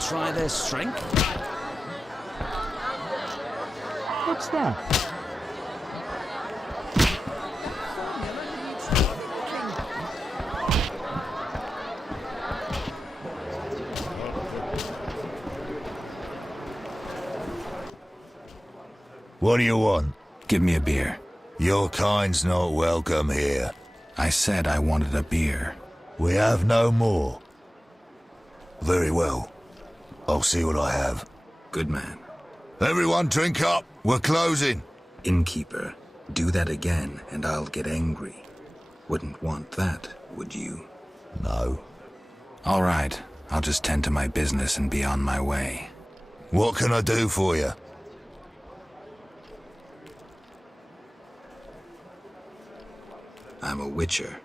try their strength? What's that? What do you want? Give me a beer. Your kind's not welcome here. I said I wanted a beer. We have no more. Very well. I'll see what I have. Good man. Everyone drink up. We're closing. Innkeeper, do that again and I'll get angry. Wouldn't want that, would you? No. All right, I'll just tend to my business and be on my way. What can I do for you? I'm a witcher.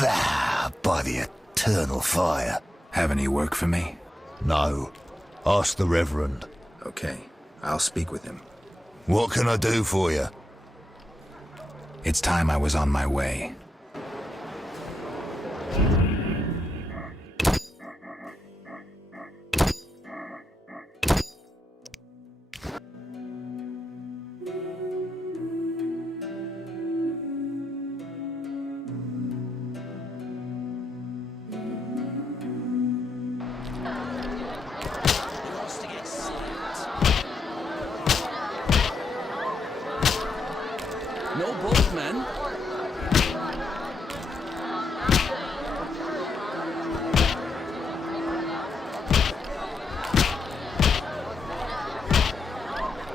Ah, by the eternal fire. Have any work for me? No. Ask the Reverend. Okay, I'll speak with him. What can I do for you? It's time I was on my way. No boatman.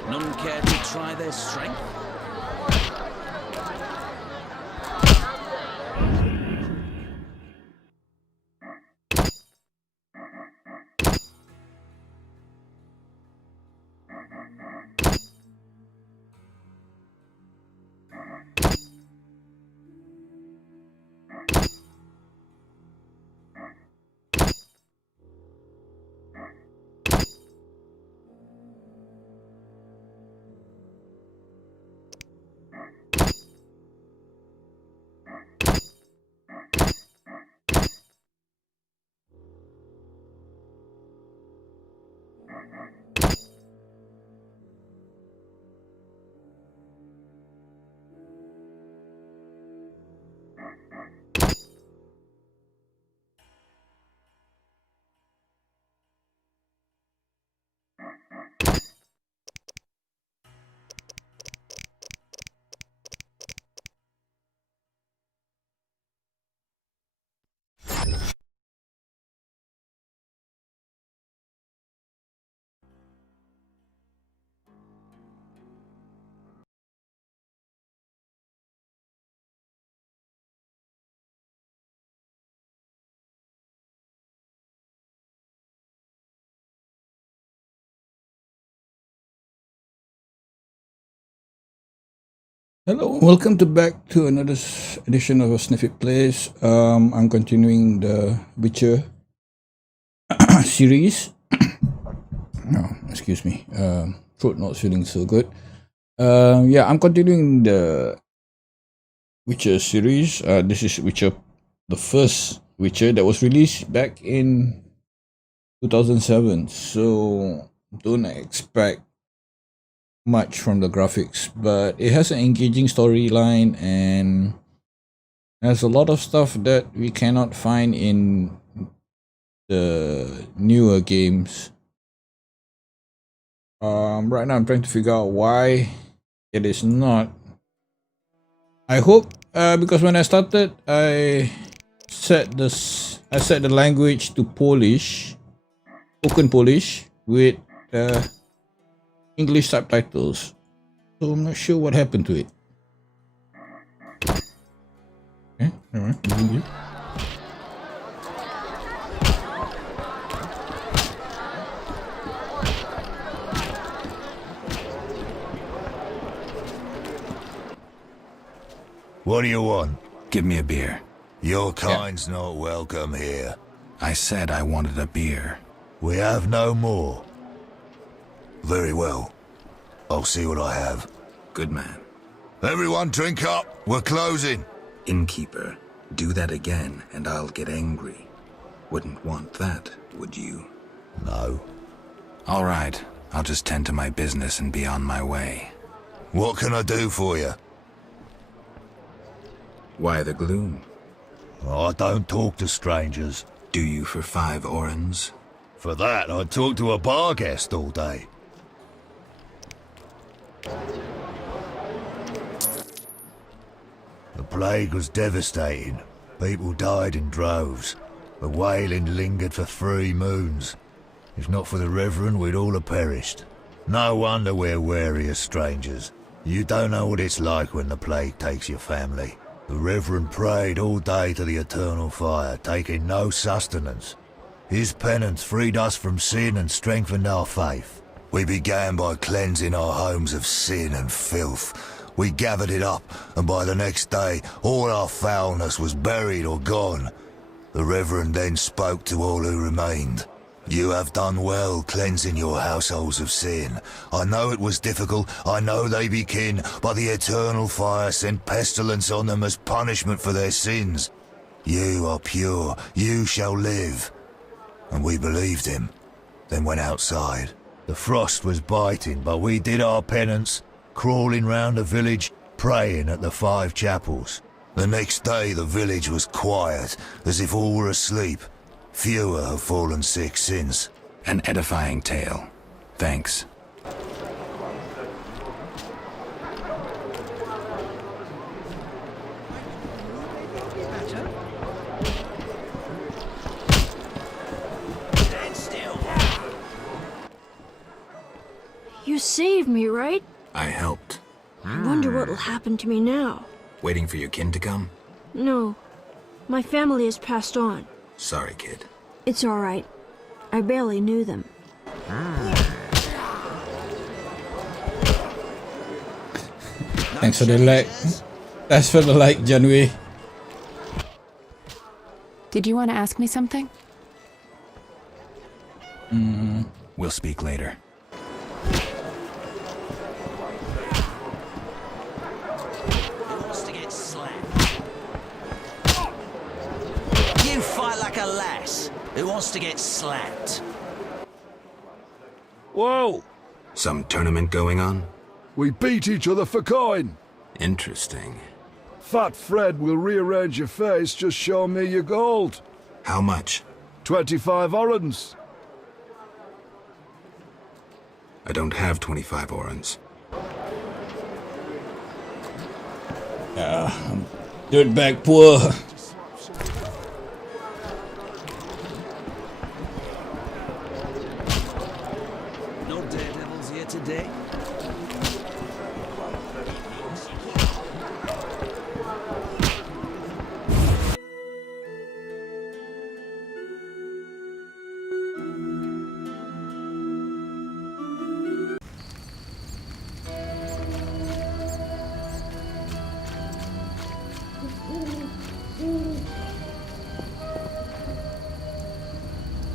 None care to try their strength? Hello, welcome back to another edition of Sniffy Plays. I'm continuing the Witcher series. No, excuse me. Throat not feeling so good. I'm continuing the Witcher series. This is Witcher, the first Witcher that was released back in 2007. So don't expect much from the graphics, but it has an engaging storyline and has a lot of stuff that we cannot find in the newer games. Right now I'm trying to figure out why it is not. I hope because when I started I set the language to Polish, spoken Polish with English subtitles, so I'm not sure what happened to it. Okay, alright. What do you want? Give me a beer. Your kind's not welcome here. I said I wanted a beer. We have no more. Very well. I'll see what I have. Good man. Everyone drink up. We're closing. Innkeeper, do that again and I'll get angry. Wouldn't want that, would you? No. All right, I'll just tend to my business and be on my way. What can I do for you? Why the gloom? I don't talk to strangers. Do you for 5 orens? For that, I'd talk to a bar guest all day. The plague was devastating. People died in droves. The wailing lingered for 3 moons. If not for the Reverend, we'd all have perished. No wonder we're wary of strangers. You don't know what it's like when the plague takes your family. The Reverend prayed all day to the eternal fire, taking no sustenance. His penance freed us from sin and strengthened our faith. We began by cleansing our homes of sin and filth. We gathered it up, and by the next day, all our foulness was buried or gone. The Reverend then spoke to all who remained. You have done well cleansing your households of sin. I know it was difficult, I know they be kin, but the eternal fire sent pestilence on them as punishment for their sins. You are pure, you shall live. And we believed him, then went outside. The frost was biting, but we did our penance, crawling round the village, praying at the 5 chapels. The next day the village was quiet, as if all were asleep. Fewer have fallen sick since. An edifying tale. Thanks. You saved me, right? I helped. I wonder what'll happen to me now. Waiting for your kin to come? No. My family has passed on. Sorry, kid. It's alright. I barely knew them. Thanks for the like. That's for the like, Janui. Did you want to ask me something? We'll speak later. Wants to get slapped. You fight like a lass who wants to get slapped. Whoa! Some tournament going on? We beat each other for coin. Interesting. Fat Fred will rearrange your face, just show me your gold. How much? 25 orens. I don't have 25 orens. Dirtbag poor. No daredevils here today.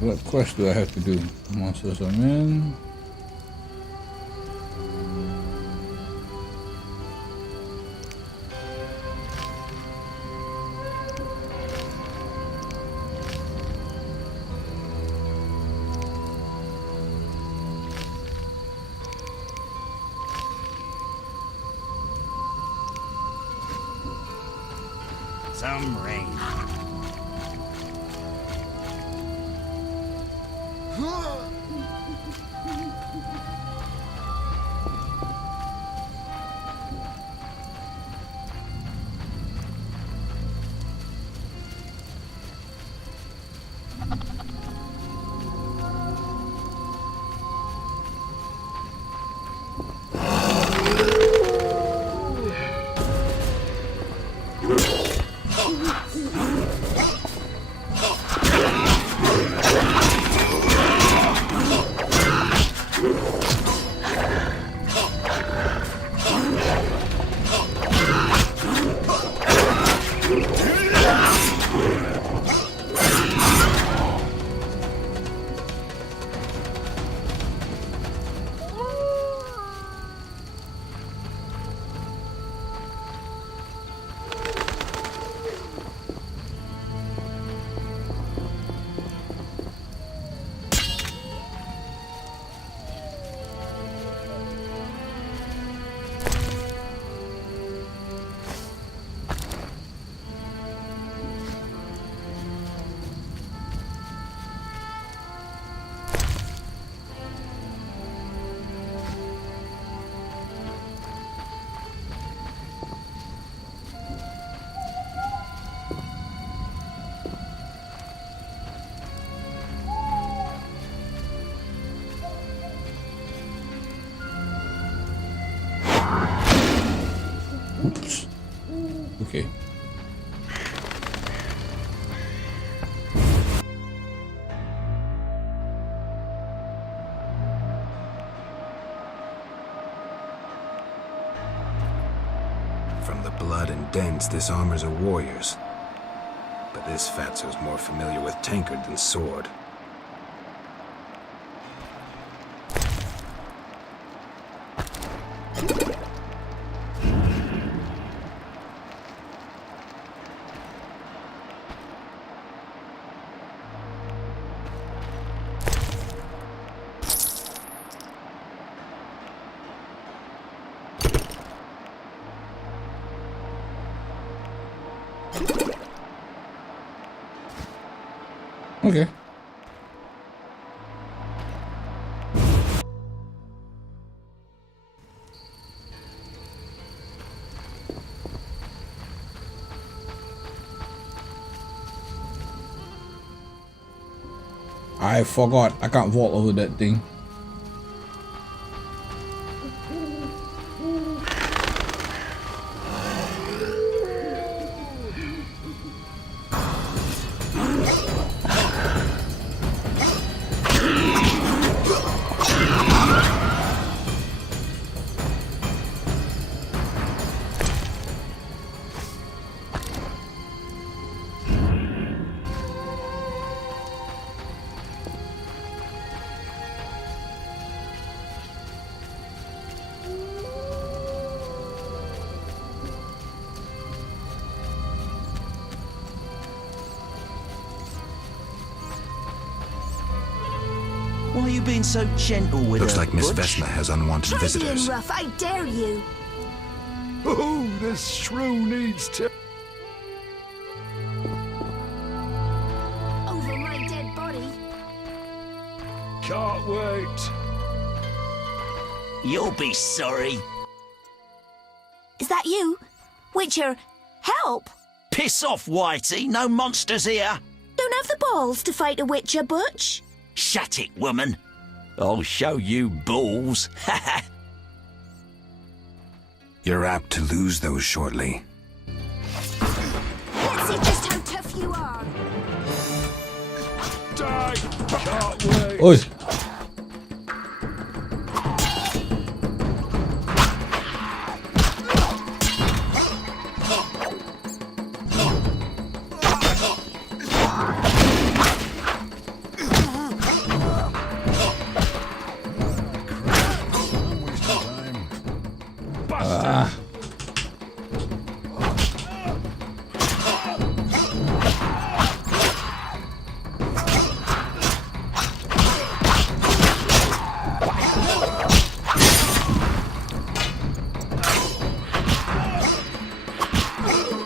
What quest do I have to do? Monsters are in. Some rain. Okay. From the blood and dents, this armor's a warrior's. But this fatso's more familiar with tankard than sword. Okay. I forgot. I can't vault over that thing. Why are you being so gentle with Looks her, like Miss Butch? Vizima has unwanted Try being visitors. rough, I dare you. Oh, this shrew needs to... Over my dead body. Can't wait. You'll be sorry. Is that you? Witcher, help! Piss off, Whitey. No monsters here. Don't have the balls to fight a Witcher, Butch. Shut it, woman. I'll show you balls. You're apt to lose those shortly. Let's see just how tough you are. Die. Can't wait. Oi.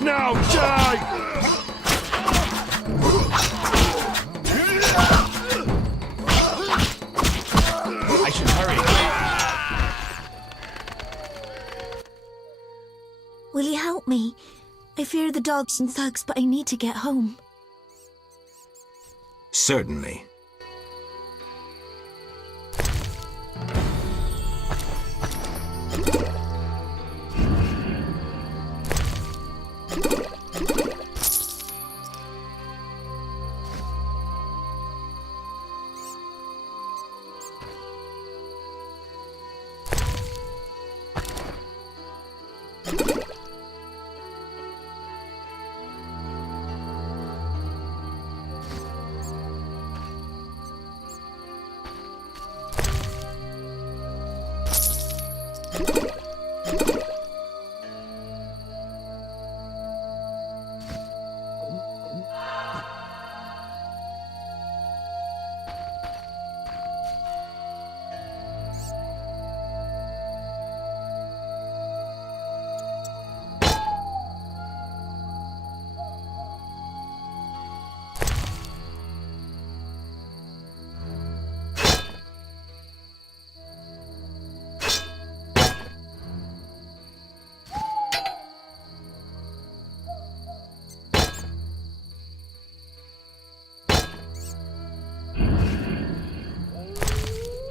Now die. I should hurry. Will you help me? I fear the dogs and thugs, but I need to get home. Certainly.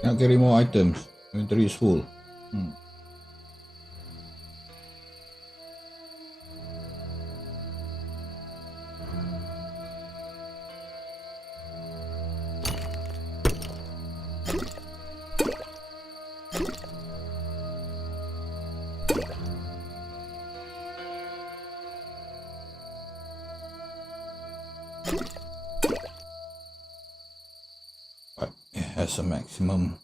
Can't carry more items. Inventory is full. That's a maximum.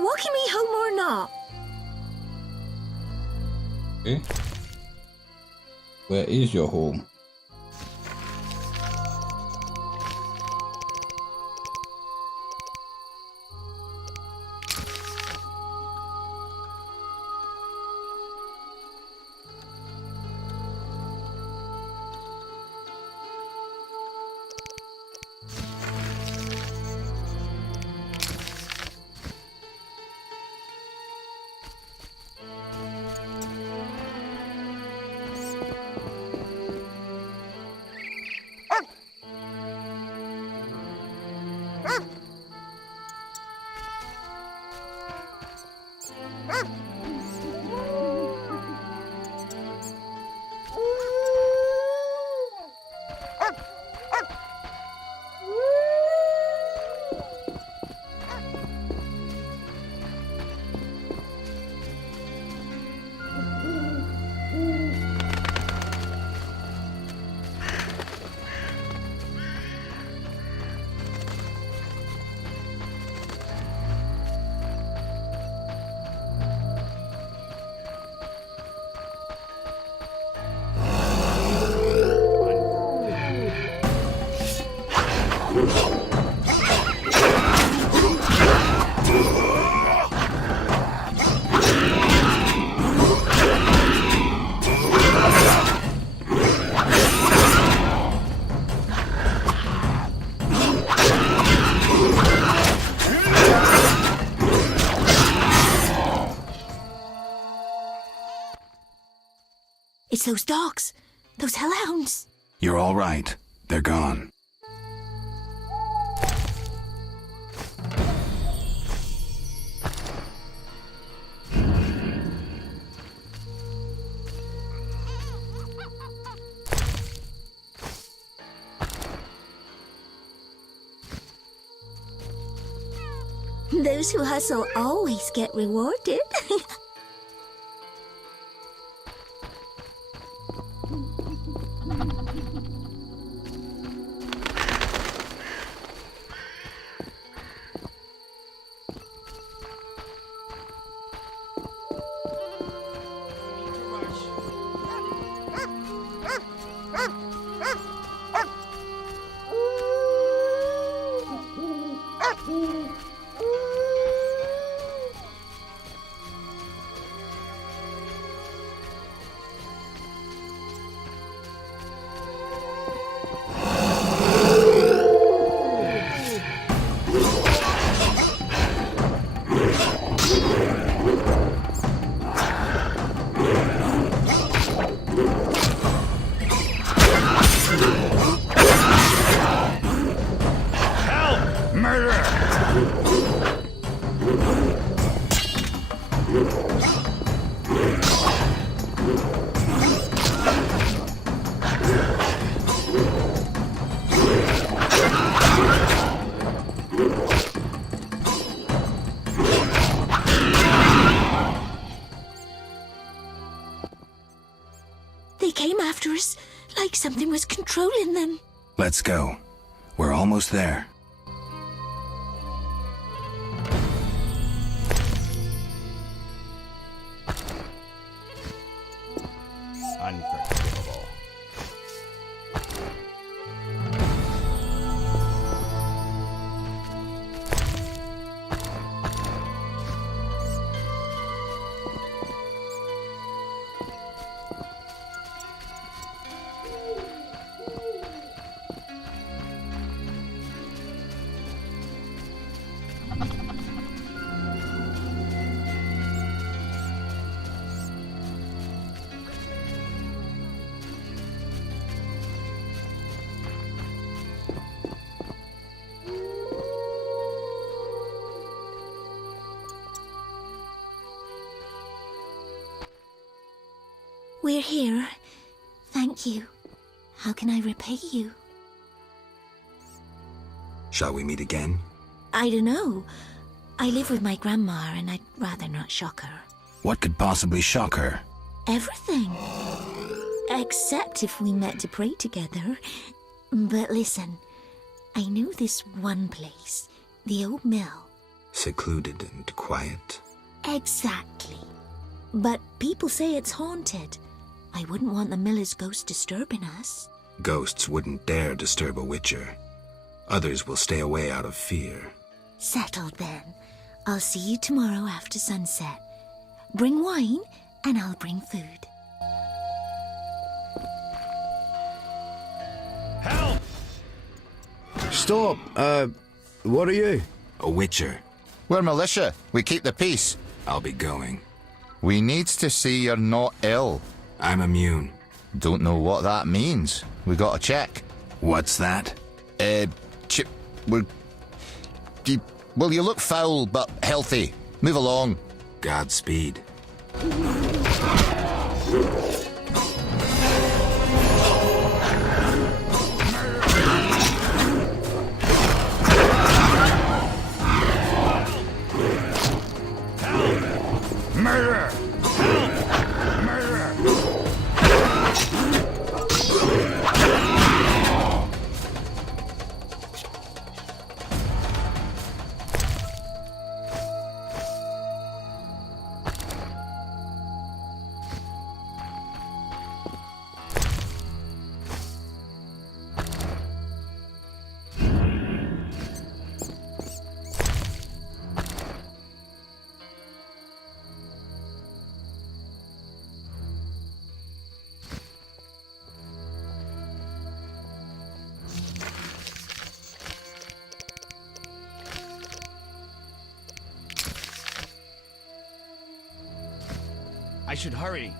Walking me home or not? Okay. Where is your home? It's those dogs. Those hellhounds. You're all right. They're gone. Those who hustle always get rewarded. They came after us like something was controlling them. Let's go. We're almost there. Unforgivable. We're here. Thank you. How can I repay you? Shall we meet again? I don't know. I live with my grandma and I'd rather not shock her. What could possibly shock her? Everything. Except if we met to pray together. But listen, I know this one place, the old mill. Secluded and quiet? Exactly. But people say it's haunted. I wouldn't want the miller's ghost disturbing us. Ghosts wouldn't dare disturb a witcher. Others will stay away out of fear. Settled then. I'll see you tomorrow after sunset. Bring wine, and I'll bring food. Help! Stop! What are you? A witcher. We're militia. We keep the peace. I'll be going. We needs to see you're not ill. I'm immune. Don't know what that means. We gotta check. What's that? Chip, we're... Well, you look foul, but healthy. Move along. Godspeed. Murder! Murder! I should hurry.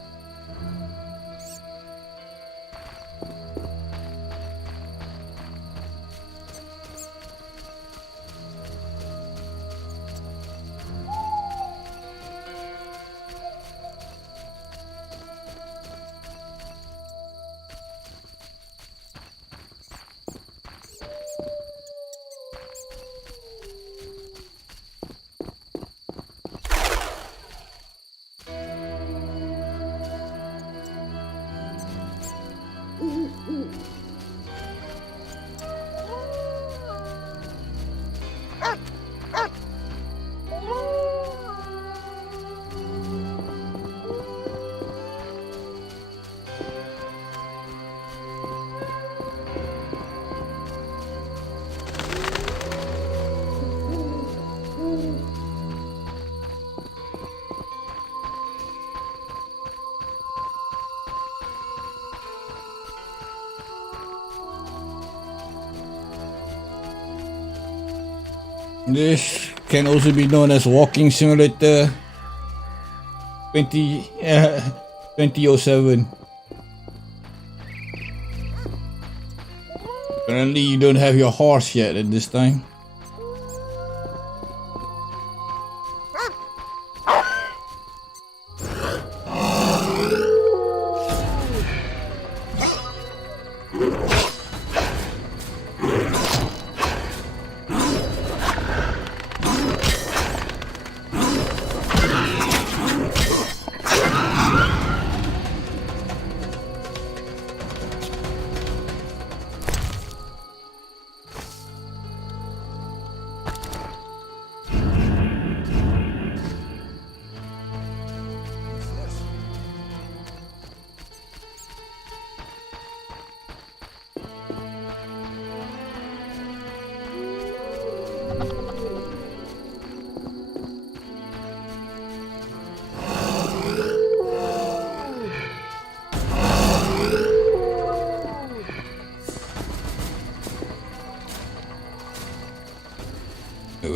This can also be known as Walking Simulator 2007. Apparently you don't have your horse yet at this time.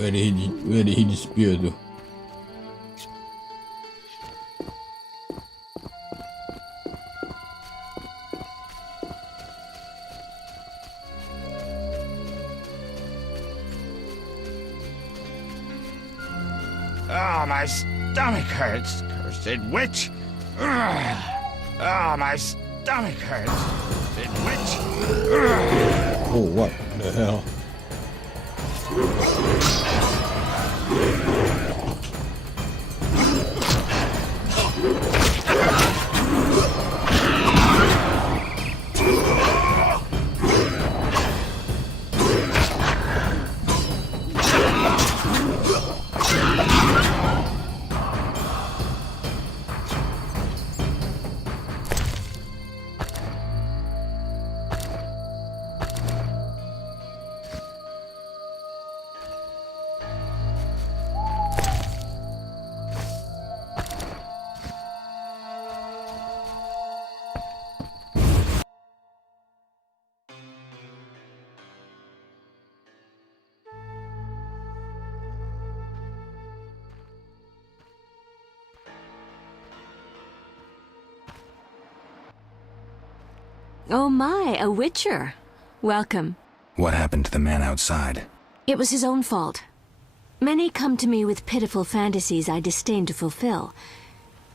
Where did he disappear though? Oh, my stomach hurts, cursed witch. Ugh. Oh, my stomach hurts. It which? Oh, what the hell? Oh my, a witcher. Welcome. What happened to the man outside? It was his own fault. Many come to me with pitiful fantasies I disdain to fulfill.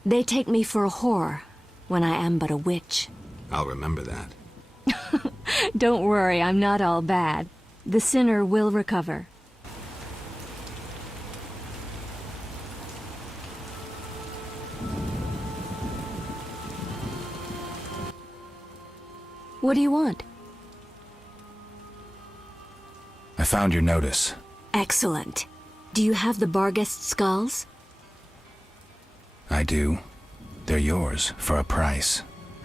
They take me for a whore, when I am but a witch. I'll remember that. Don't worry, I'm not all bad. The sinner will recover. What do you want? I found your notice. Excellent. Do you have the Barghest skulls? I do. They're yours, for a price.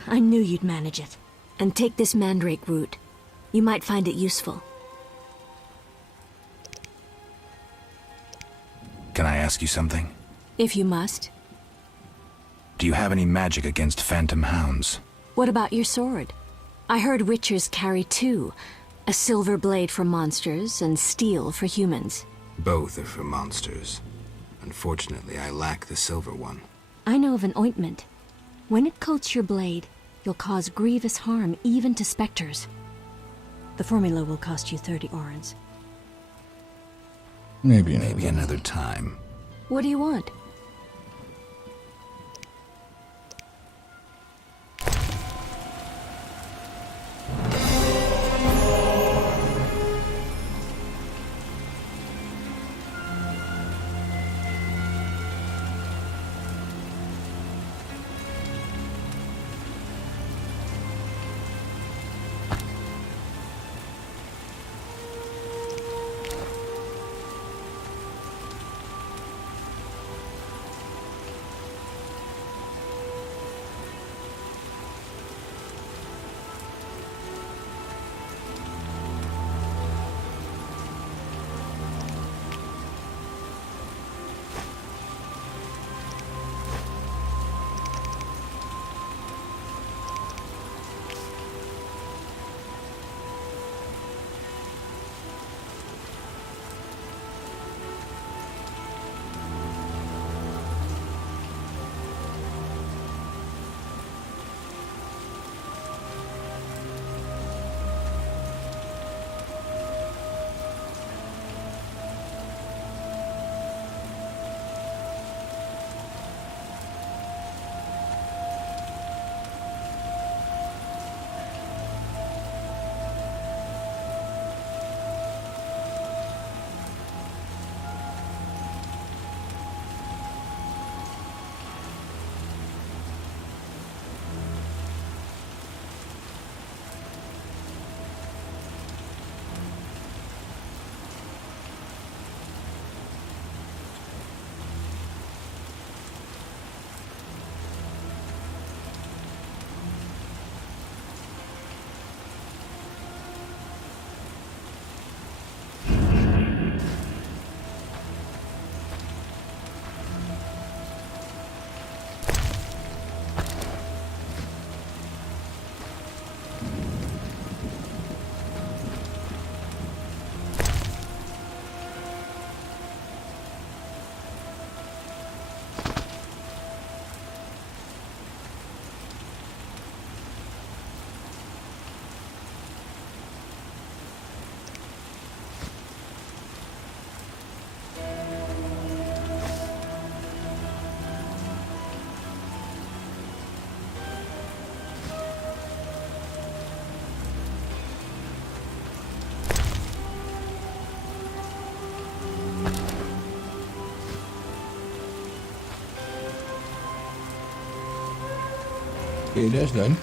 I knew you'd manage it. And take this mandrake root. You might find it useful. Can I ask you something? If you must. Do you have any magic against phantom hounds? What about your sword? I heard witchers carry two. A silver blade for monsters and steel for humans. Both are for monsters. Unfortunately, I lack the silver one. I know of an ointment. When it coats your blade, you'll cause grievous harm even to specters. The formula will cost you 30 orens. Maybe another time. What do you want? Okay, that's done.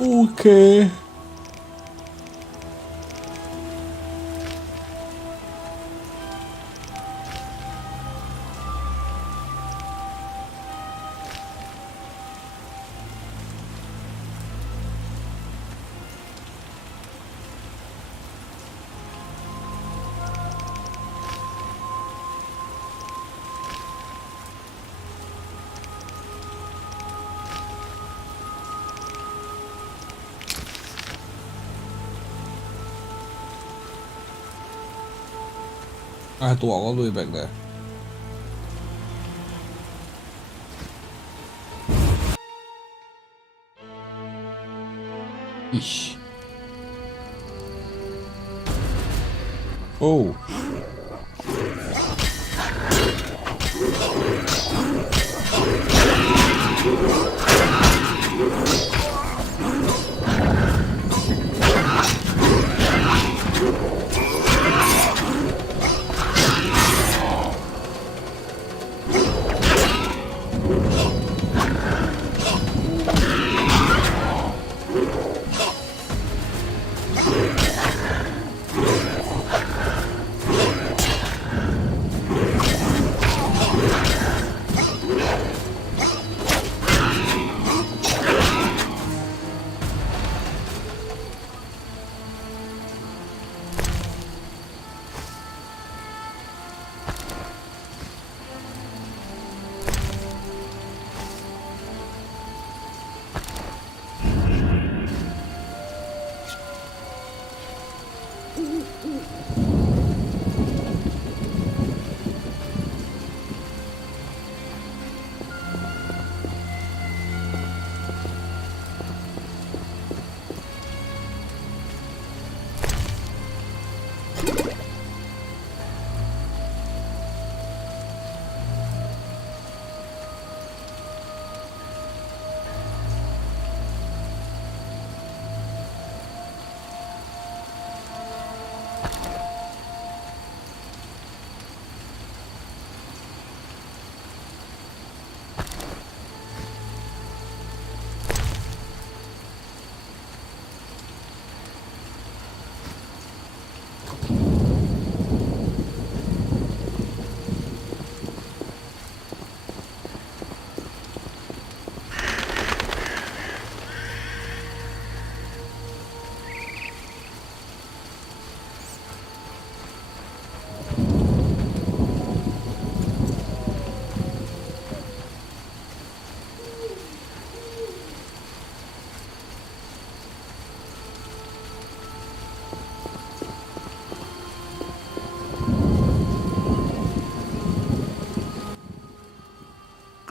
Okay. I have to walk all the way back there. Eesh. Oh.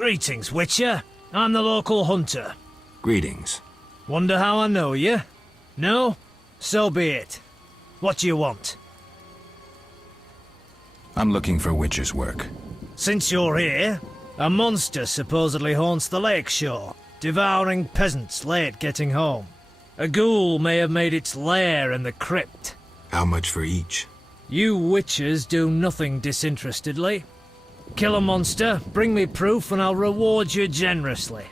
Greetings, Witcher. I'm the local hunter. Greetings. Wonder how I know you? No? So be it. What do you want? I'm looking for Witcher's work. Since you're here, a monster supposedly haunts the lake shore, devouring peasants late getting home. A ghoul may have made its lair in the crypt. How much for each? You witchers do nothing disinterestedly. Kill a monster, bring me proof, and I'll reward you generously.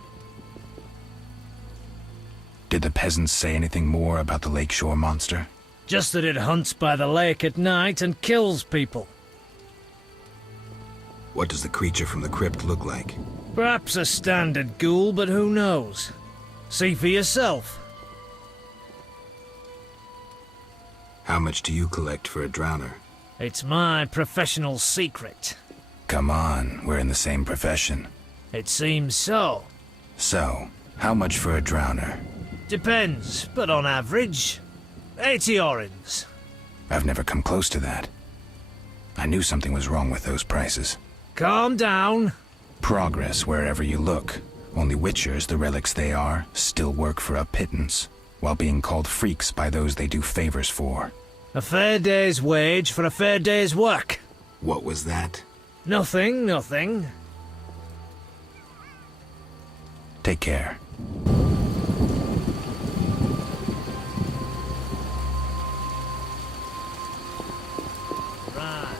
Did the peasants say anything more about the lakeshore monster? Just that it hunts by the lake at night and kills people. What does the creature from the crypt look like? Perhaps a standard ghoul, but who knows? See for yourself. How much do you collect for a drowner? It's my professional secret. Come on, we're in the same profession. It seems so. So, how much for a drowner? Depends, but on average, 80 orens. I've never come close to that. I knew something was wrong with those prices. Calm down. Progress wherever you look. Only witchers, the relics they are, still work for a pittance, while being called freaks by those they do favors for. A fair day's wage for a fair day's work. What was that? Nothing, nothing. Take care. Right.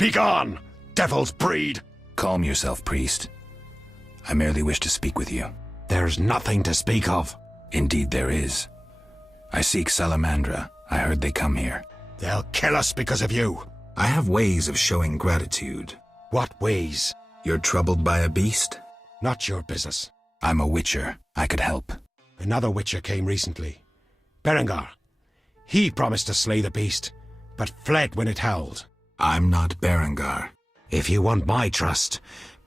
Begone, devil's breed! Calm yourself, priest. I merely wish to speak with you. There's nothing to speak of. Indeed there is. I seek Salamandra. I heard they come here. They'll kill us because of you. I have ways of showing gratitude. What ways? You're troubled by a beast? Not your business. I'm a witcher. I could help. Another witcher came recently. Berengar. He promised to slay the beast, but fled when it howled. I'm not Berengar. If you want my trust,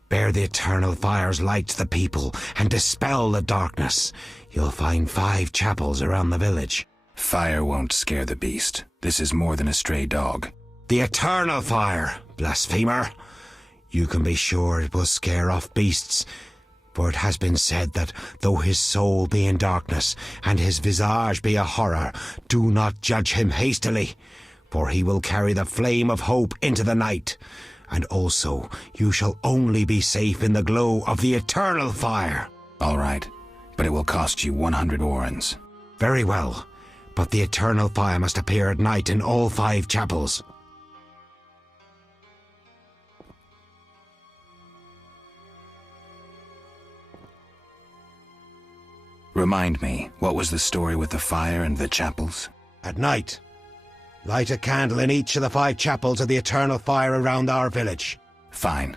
bear the eternal fire's light to the people and dispel the darkness. You'll find 5 chapels around the village. Fire won't scare the beast. This is more than a stray dog. The eternal fire, blasphemer. You can be sure it will scare off beasts, for it has been said that though his soul be in darkness and his visage be a horror, do not judge him hastily, for he will carry the flame of hope into the night. And also, you shall only be safe in the glow of the eternal fire. All right, but it will cost you 100 orens. Very well, but the eternal fire must appear at night in all 5 chapels. Remind me, what was the story with the fire and the chapels? At night, Light a candle in each of the 5 chapels of the eternal fire around our village. Fine.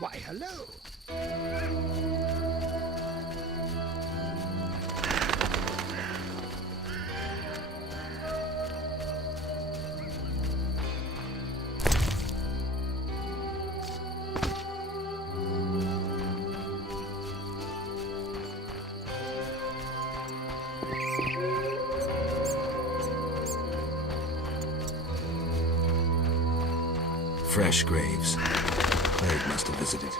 Why, hello. Fresh graves. Plague must have visited.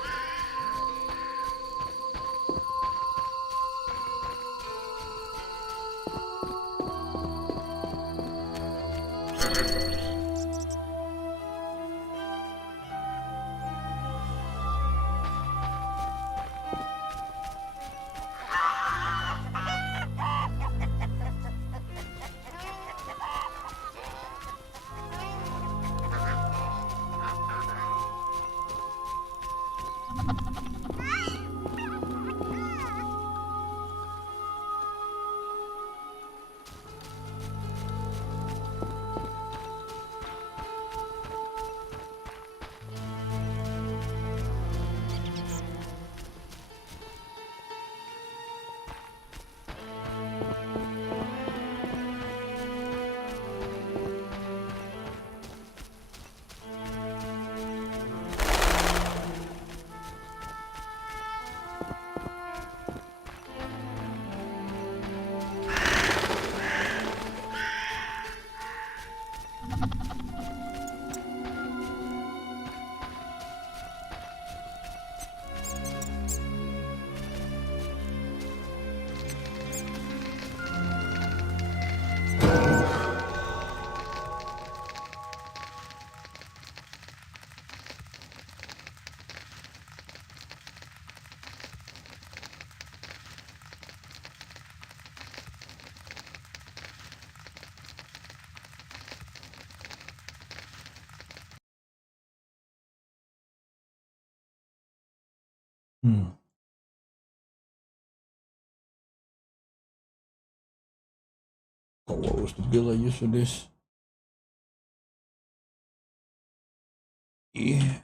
Oh, what was the bill I used for this? Yeah.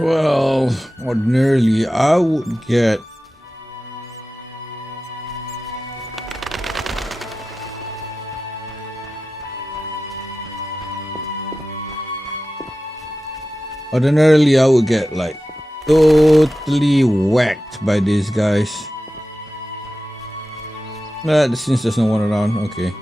Well, ordinarily I would get like totally whacked by these guys. Since there's no one around, okay.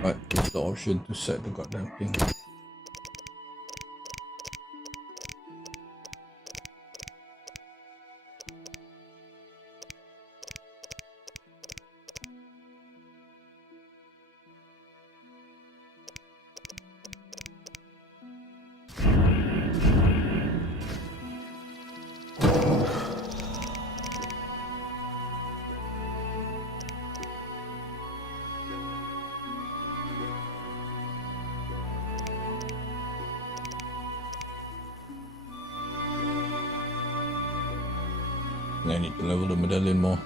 Right, it's the option to set the goddamn thing. I need to level the medallion more.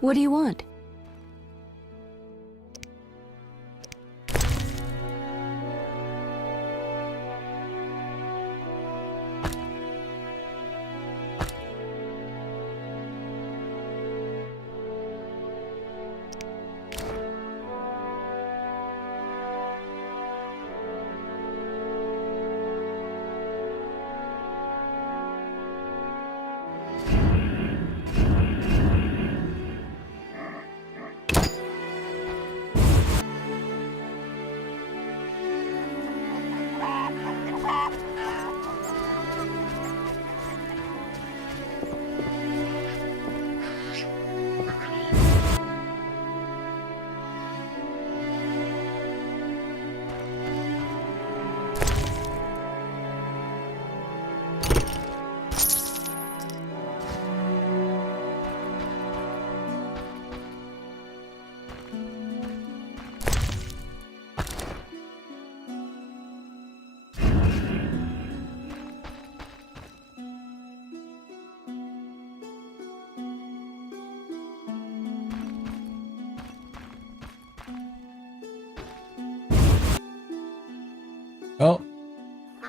What do you want?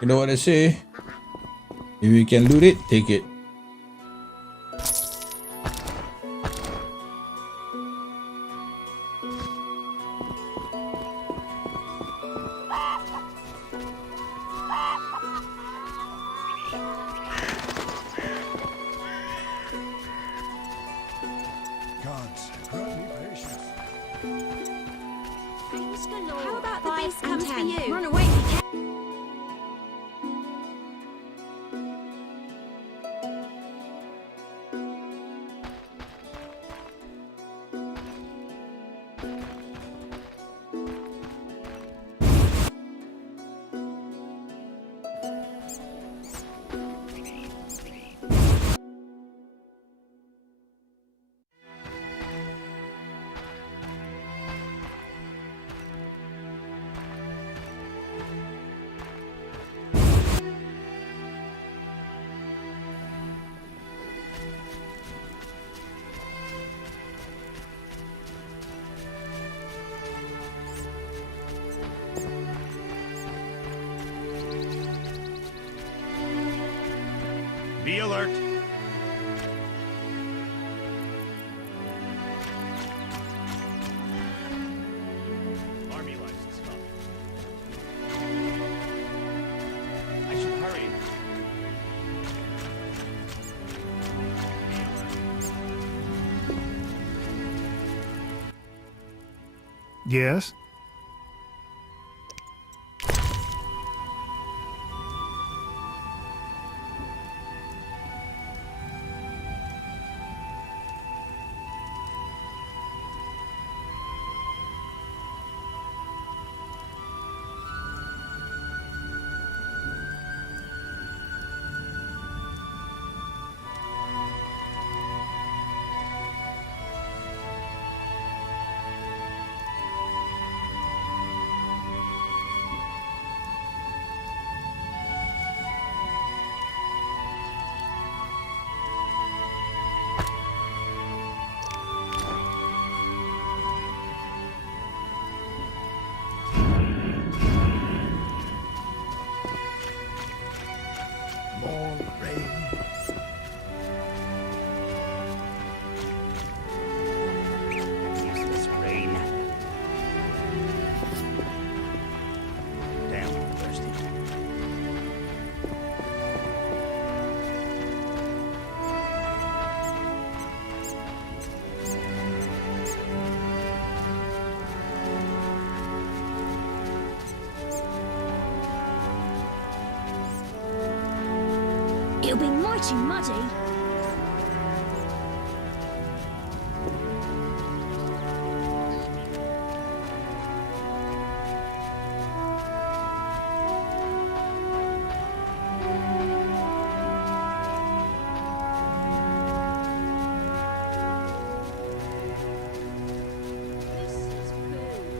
You know what I say? If you can loot it, take it. How about the beast comes for you? Run away if you can. Be alert. Army license copy. I should hurry. Yes? It'll be mighty muddy.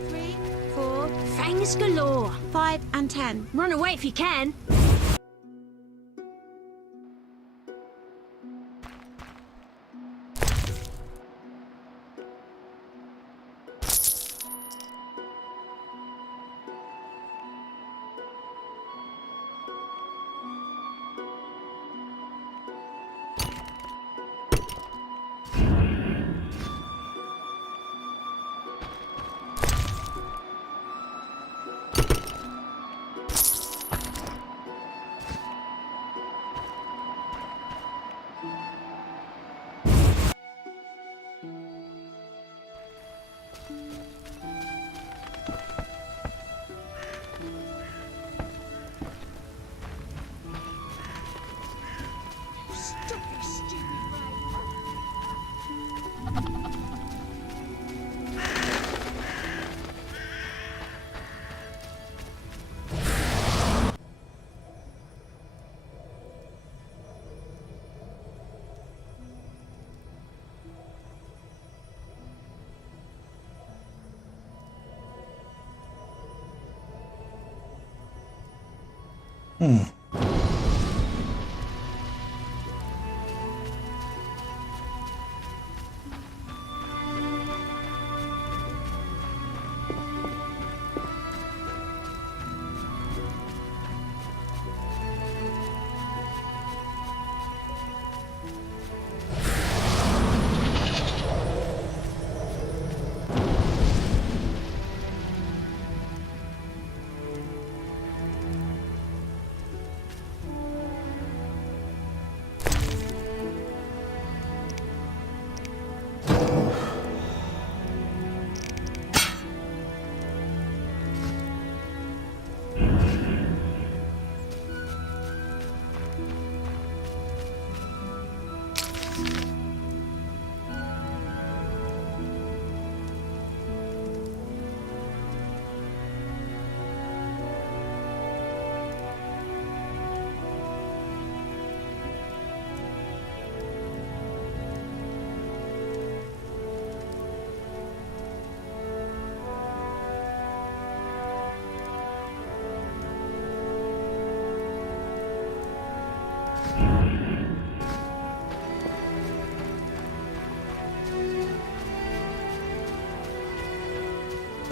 Three, 4, Fangs galore. 5, and 10. Run away if you can.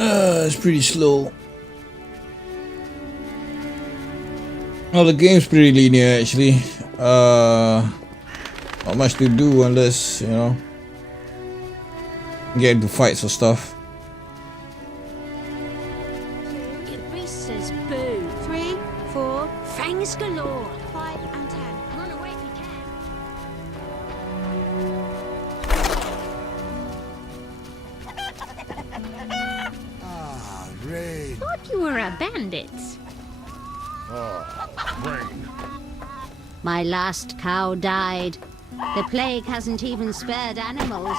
It's pretty slow. Well, the game's pretty linear actually. Not much to do unless, you know, get into fights or stuff. It beast says boo. 3, 4, Fangs galore. 5 and 10. Run away if you can. Ah, rain. Thought you were a bandit. Oh, rain. My last cow died. The plague hasn't even spared animals.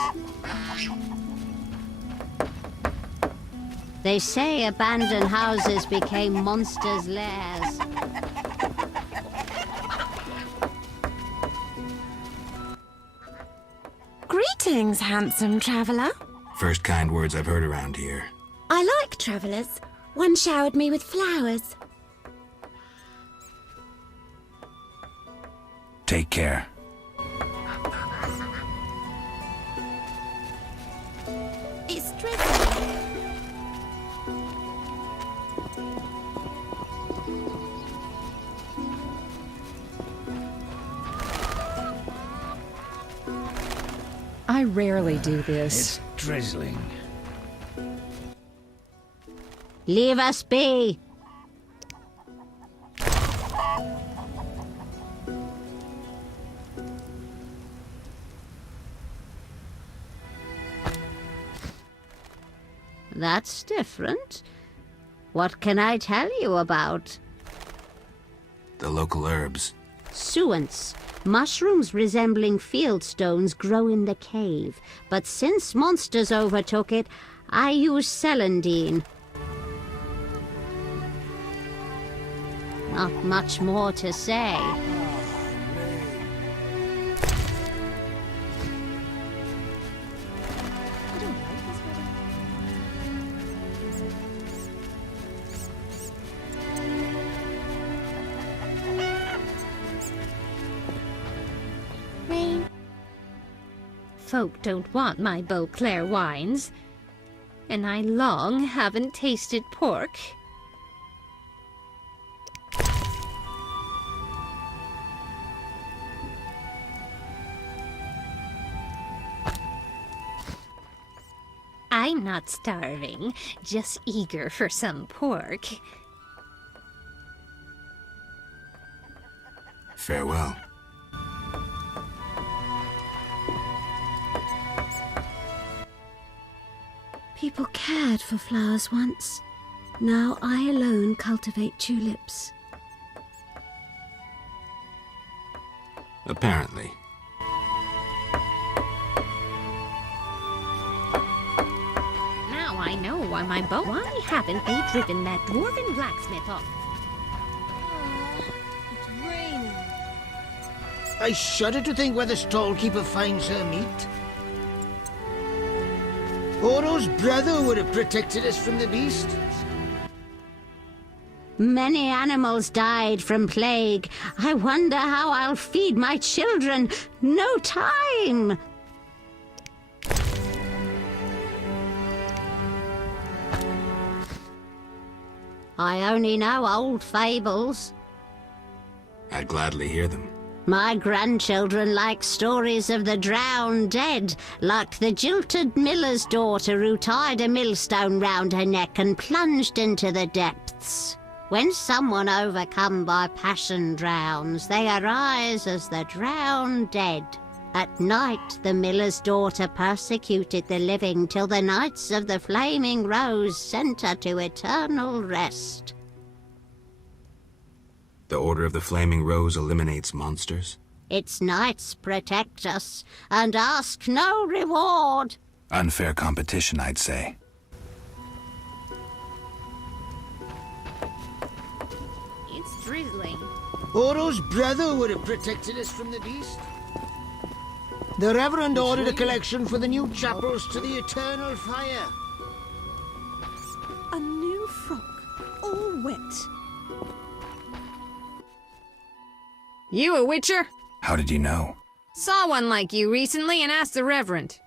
They say abandoned houses became monsters' lairs. Greetings, handsome traveller. First kind words I've heard around here. I like travellers. One showered me with flowers. Take care. It's drizzling. I rarely do this. It's drizzling. Leave us be. That's different. What can I tell you about? The local herbs. Suants. Mushrooms resembling field stones grow in the cave, but since monsters overtook it, I use celandine. Not much more to say. Rain. Folk don't want my Beauclair wines, and I long haven't tasted pork. I'm not starving, just eager for some pork. Farewell. People cared for flowers once. Now I alone cultivate tulips. Apparently. Now I know why my boat. Why haven't they driven that dwarven blacksmith off? It's raining. I shudder to think where the stall-keeper finds her meat. Oro's brother would have protected us from the beast. Many animals died from plague. I wonder how I'll feed my children. No time! I only know old fables. I'd gladly hear them. My grandchildren like stories of the drowned dead, like the jilted miller's daughter who tied a millstone round her neck and plunged into the depths. When someone overcome by passion drowns, they arise as the drowned dead. At night, the miller's daughter persecuted the living till the Knights of the Flaming Rose sent her to eternal rest. The Order of the Flaming Rose eliminates monsters? Its knights protect us and ask no reward. Unfair competition, I'd say. It's drizzling. Oro's brother would have protected us from the beast. The Reverend ordered a collection for the new chapels to the eternal fire. A new frock, all wet. You a witcher? How did you know? Saw one like you recently and asked the Reverend.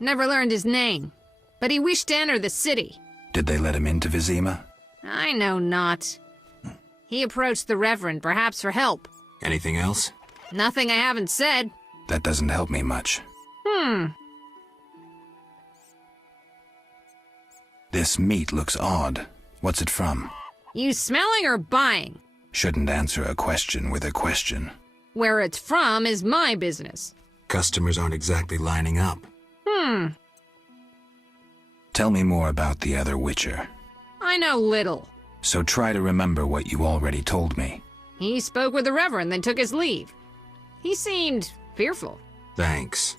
Never learned his name, but he wished to enter the city. Did they let him into Vizima? I know not. He approached the Reverend, perhaps for help. Anything else? Nothing I haven't said. That doesn't help me much. This meat looks odd. What's it from? You smelling or buying? Shouldn't answer a question with a question. Where it's from is my business. Customers aren't exactly lining up. Tell me more about the other Witcher. I know little. So try to remember what you already told me. He spoke with the Reverend, then took his leave. He seemed fearful. Thanks.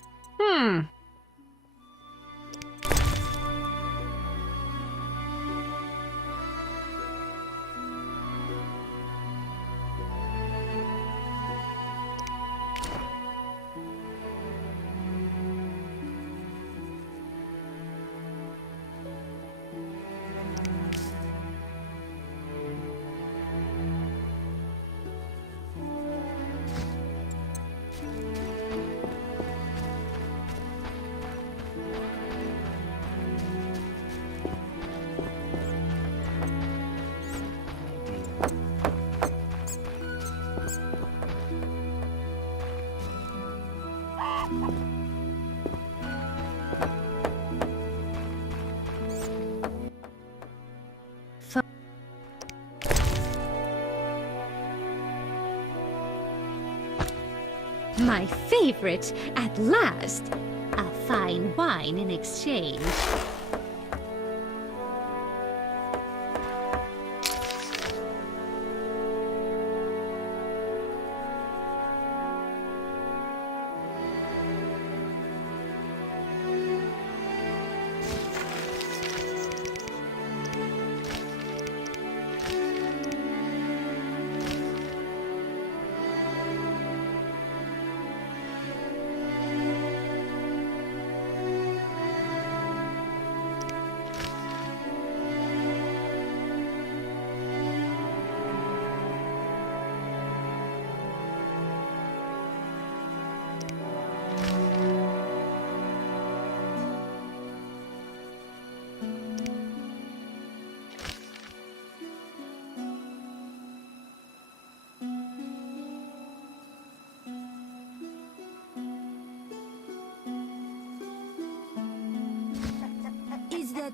My favorite, at last. A fine wine in exchange.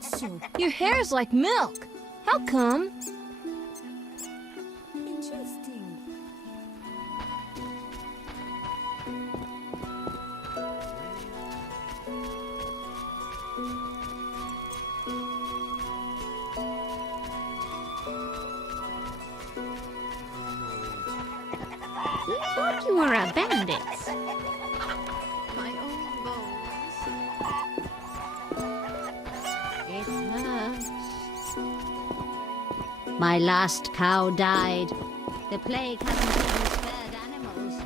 So, your hair's like milk. How come? Interesting. Thought you were a bandit. My own bones. It hurts. My last cow died. The plague hasn't even spared animals.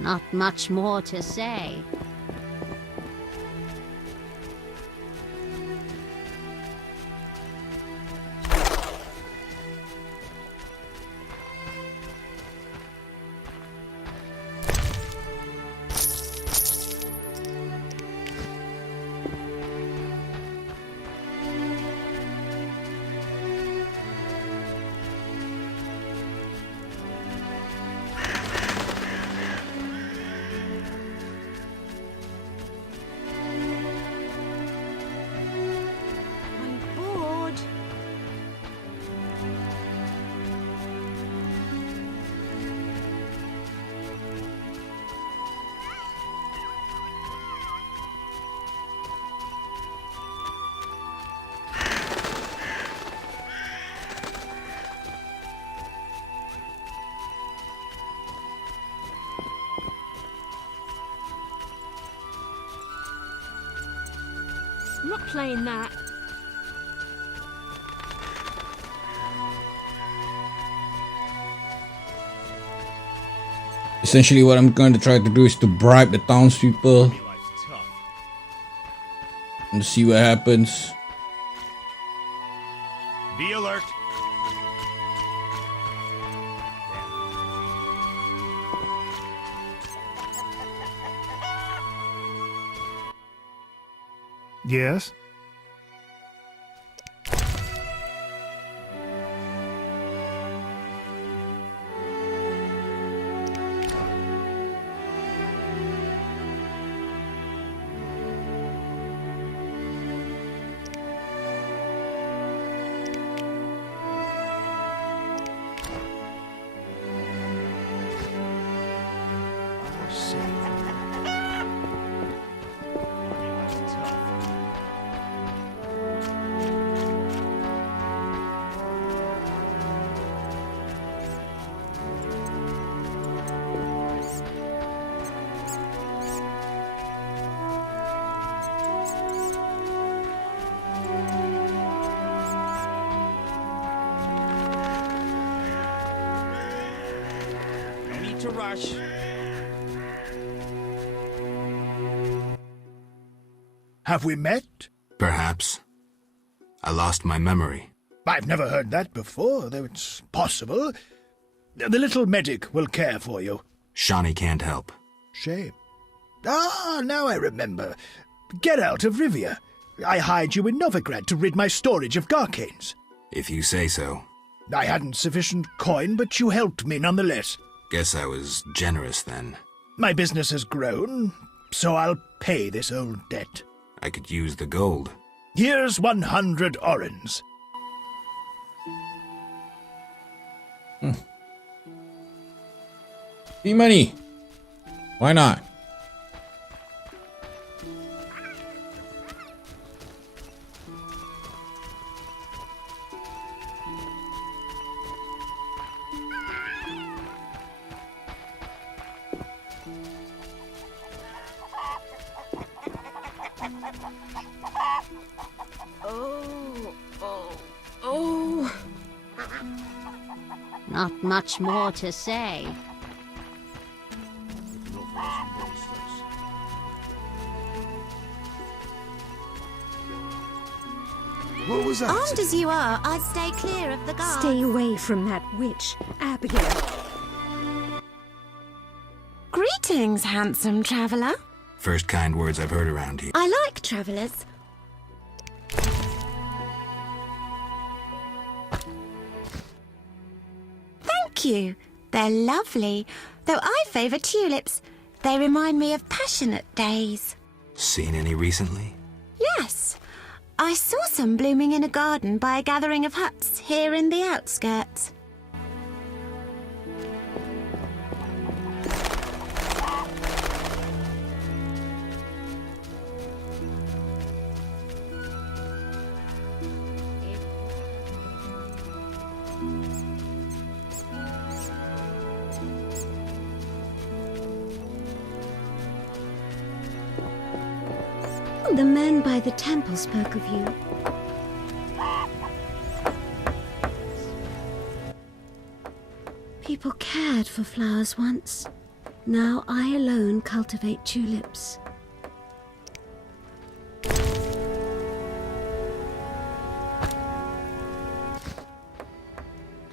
Not much more to say. I'm not playing that. essentially what I'm going to try to do is to bribe the townspeople and see what happens. Be alert. Yes? No need to rush. Have we met? Perhaps. I lost my memory. I've never heard that before, though it's possible. The little medic will care for you. Shawnee can't help. Shame. Ah, now I remember. Get out of Rivia. I hired you in Novigrad to rid my storage of Garcanes. If you say so. I hadn't sufficient coin, but you helped me nonetheless. Guess I was generous then. My business has grown, so I'll pay this old debt. I could use the gold. Here's 100 orens. E-money. Why not? Not much more to say. What was that? Armed as you are, I'd stay clear of the guards. Stay away from that witch, Abigail. Greetings, handsome traveller. First kind words I've heard around here. I like travellers. Thank you. They're lovely, though I favour tulips. They remind me of passionate days. Seen any recently? Yes. I saw some blooming in a garden by a gathering of huts here in the outskirts. The men by the temple spoke of you. People cared for flowers once. Now I alone cultivate tulips.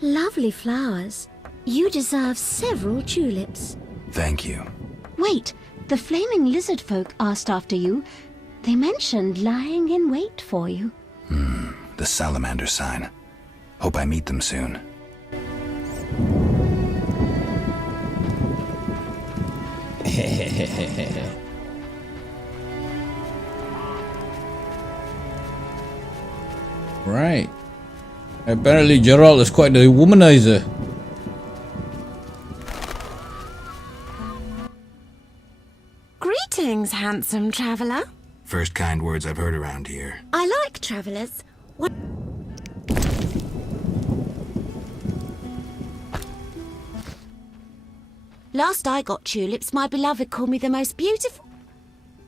Lovely flowers. You deserve several tulips. Thank you. Wait, the flaming lizard folk asked after you. They mentioned lying in wait for you. The salamander sign. Hope I meet them soon. Right. Apparently Gerald is quite the womanizer. Greetings, handsome traveller. First kind words I've heard around here. I like travellers. What? Last I got tulips, my beloved called me the most beautiful.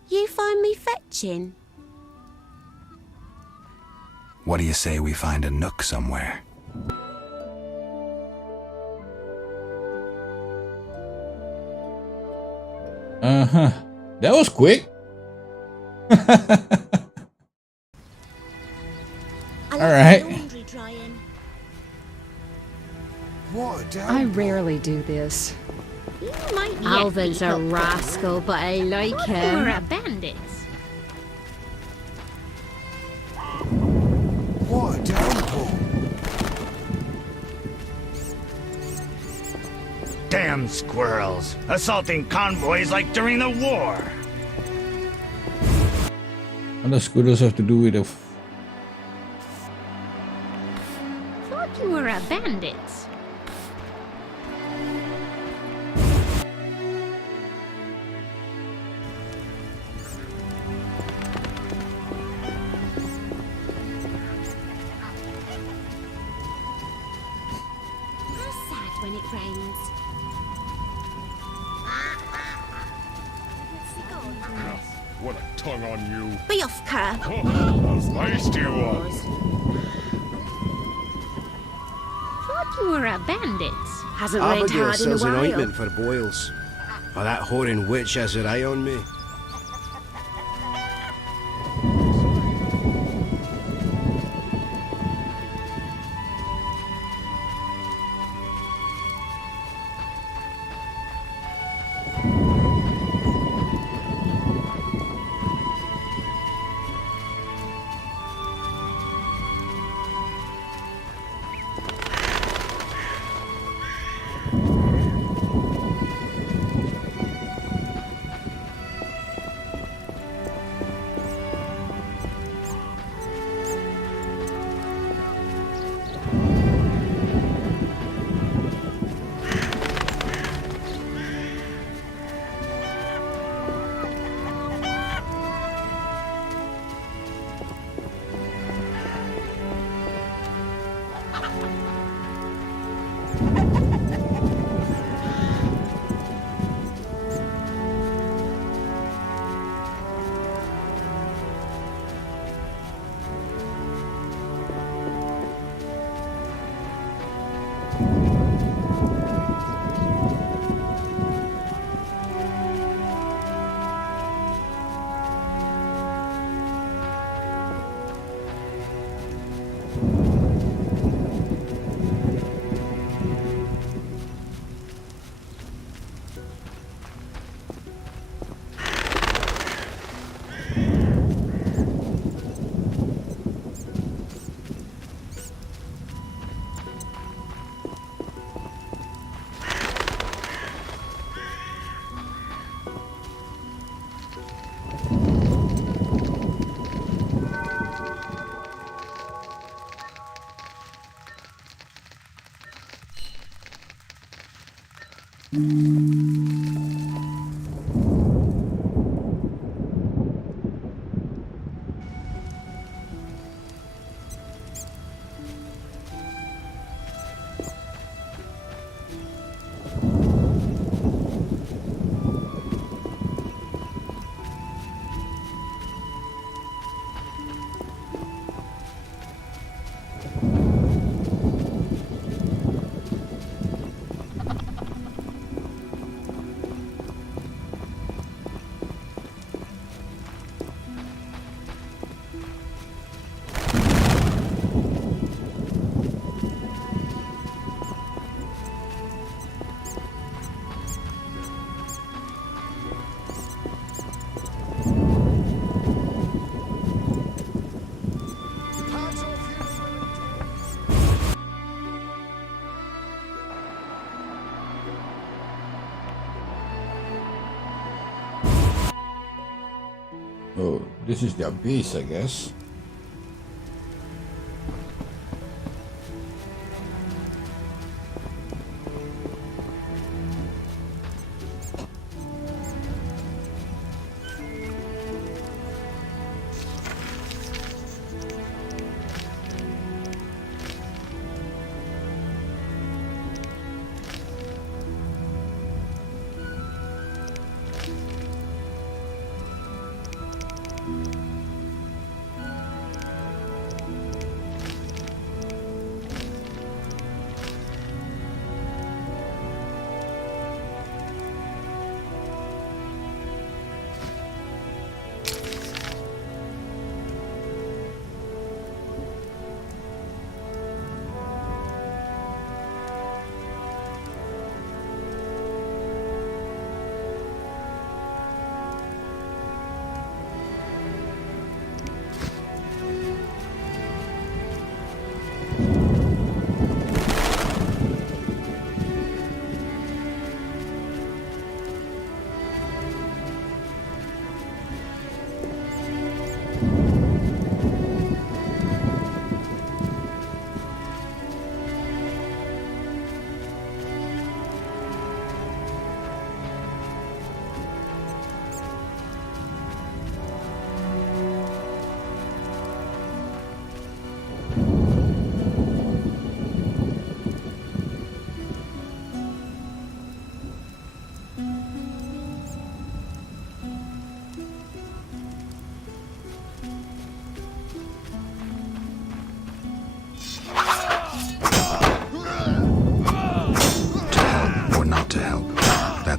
You find me fetching? What do you say we find a nook somewhere? Uh-huh. That was quick. Alright. I rarely do this. Alvin's a rascal, but I like him. We're a bandits. What a downpour! Damn squirrels! Assaulting convoys like during the war! What does squirrels have to do with the... Thought you were a bandits. When it rains. What a tongue on you! Be off, Kerr. Feisty one! Thought you were a bandits. Hasn't rained Abigail hard in a sells an while. ointment for boils. Oh, that whoring witch has her eye on me. Oh, this is their base, I guess.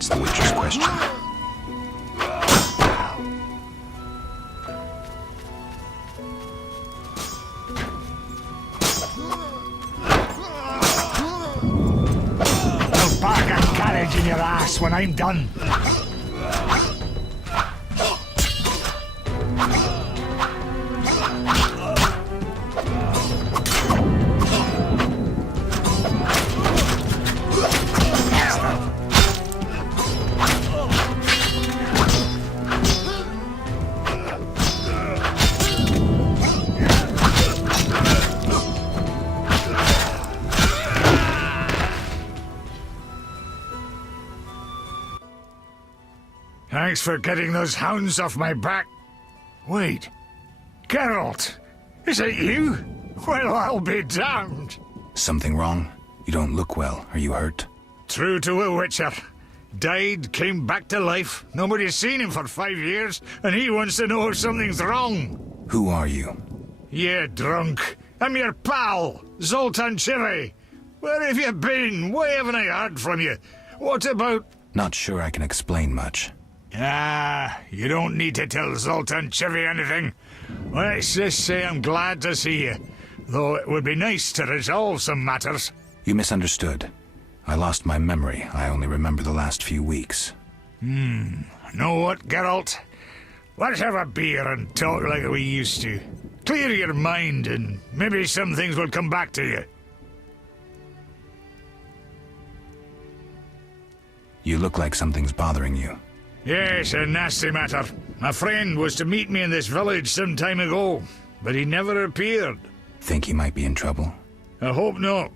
What's the Witcher's question? I'll park a carriage in your ass when I'm done. Thanks for getting those hounds off my back. Wait, Geralt, is it you? Well, I'll be damned. Something wrong? You don't look well. Are you hurt? True to a Witcher. Died, came back to life. Nobody's seen him for 5 years, and he wants to know if something's wrong. Who are you? Yeah, drunk. I'm your pal, Zoltan Chiri. Where have you been? Why haven't I heard from you? What about... Not sure I can explain much. Ah, you don't need to tell Zoltan Chiri anything. Let's just say I'm glad to see you. Though it would be nice to resolve some matters. You misunderstood. I lost my memory. I only remember the last few weeks. Know what, Geralt? Let's have a beer and talk like we used to. Clear your mind and maybe some things will come back to you. You look like something's bothering you. Yes, a nasty matter. My friend was to meet me in this village some time ago, but he never appeared. Think he might be in trouble? I hope not.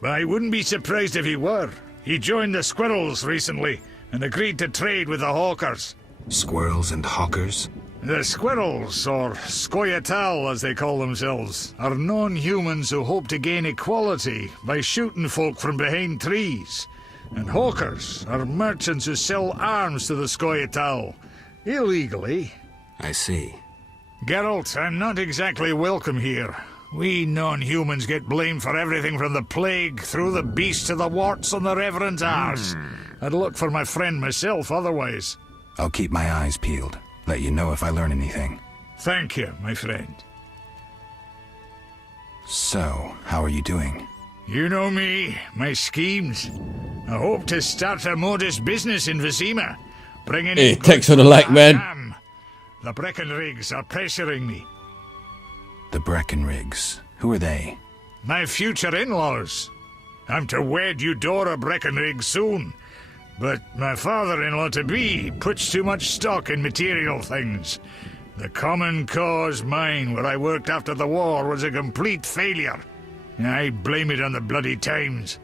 But I wouldn't be surprised if he were. He joined the Squirrels recently and agreed to trade with the Hawkers. Squirrels and hawkers? The Squirrels, or Scoia'tael as they call themselves, are non-humans who hope to gain equality by shooting folk from behind trees. And Hawkers are merchants who sell arms to the Scoia'tael, illegally. I see. Geralt, I'm not exactly welcome here. We non-humans get blamed for everything from the plague through the beast to the warts on the Reverend's arse. I'd look for my friend myself otherwise. I'll keep my eyes peeled. Let you know if I learn anything. Thank you, my friend. So, how are you doing? You know me, my schemes. I hope to start a modest business in Vizima, bringing Hey, in thanks for the like, man. The Breckenrigs are pressuring me. The Breckenrigs. Who are they? My future in-laws. I'm to wed Eudora Breckenrig soon, but my father-in-law-to-be puts too much stock in material things. The Common Cause mine, where I worked after the war, was a complete failure. I blame it on the bloody times.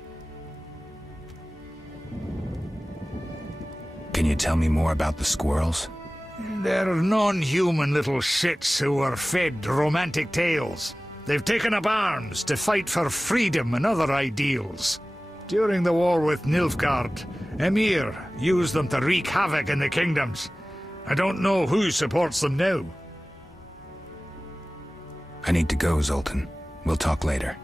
Can you tell me more about the squirrels? They're non-human little shits who are fed romantic tales. They've taken up arms to fight for freedom and other ideals. During the war with Nilfgaard, Emir used them to wreak havoc in the kingdoms. I don't know who supports them now. I need to go, Zoltan. We'll talk later.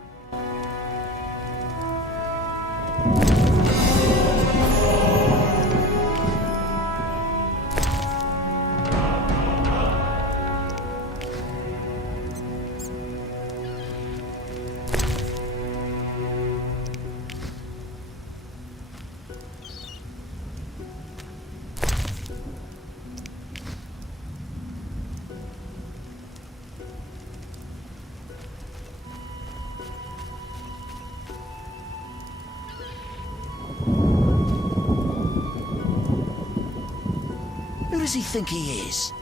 Who does he think he is?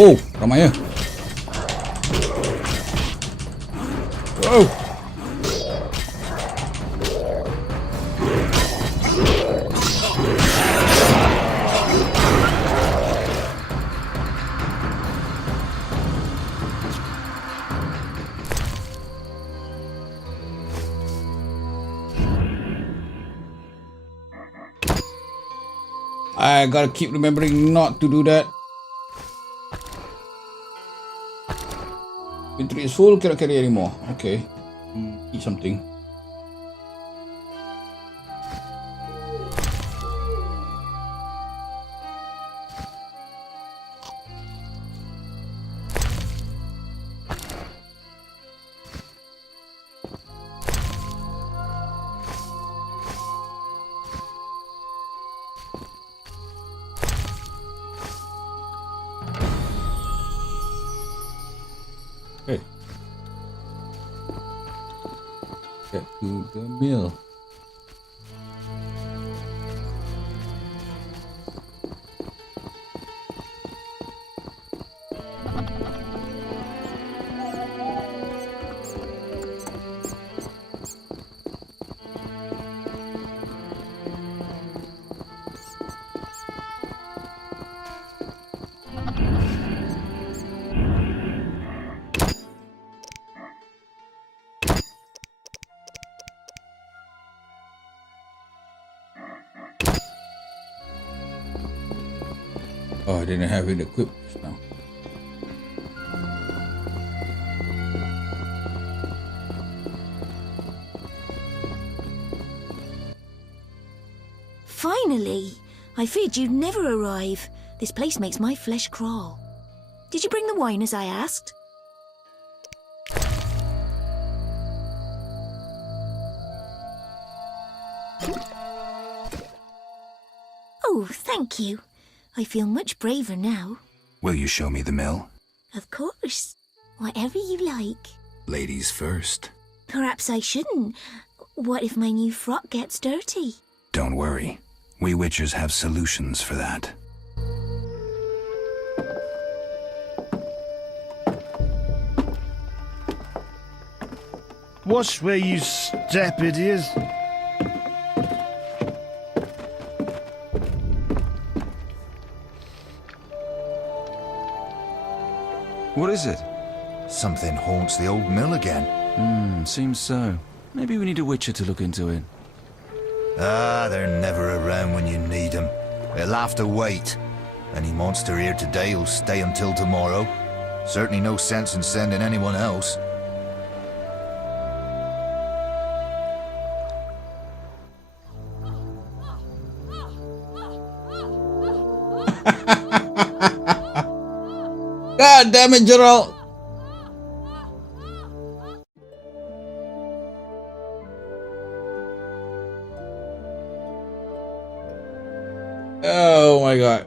Oh, ramai ya. Oh. I gotta keep remembering not to do that. Inventory is full, cannot carry anymore. Okay. Eat something. Okay. Get to the mill. Oh, I didn't have it equipped just now. Finally! I feared you'd never arrive. This place makes my flesh crawl. Did you bring the wine as I asked? Oh, thank you. I feel much braver now. Will you show me the mill? Of course. Whatever you like. Ladies first. Perhaps I shouldn't. What if my new frock gets dirty? Don't worry. We witchers have solutions for that. Watch where you step, idiots. What is it? Something haunts the old mill again. Seems so. Maybe we need a witcher to look into it. Ah, they're never around when you need them. They'll have to wait. Any monster here today will stay until tomorrow. Certainly no sense in sending anyone else. God damn it, Gerald! Oh my god.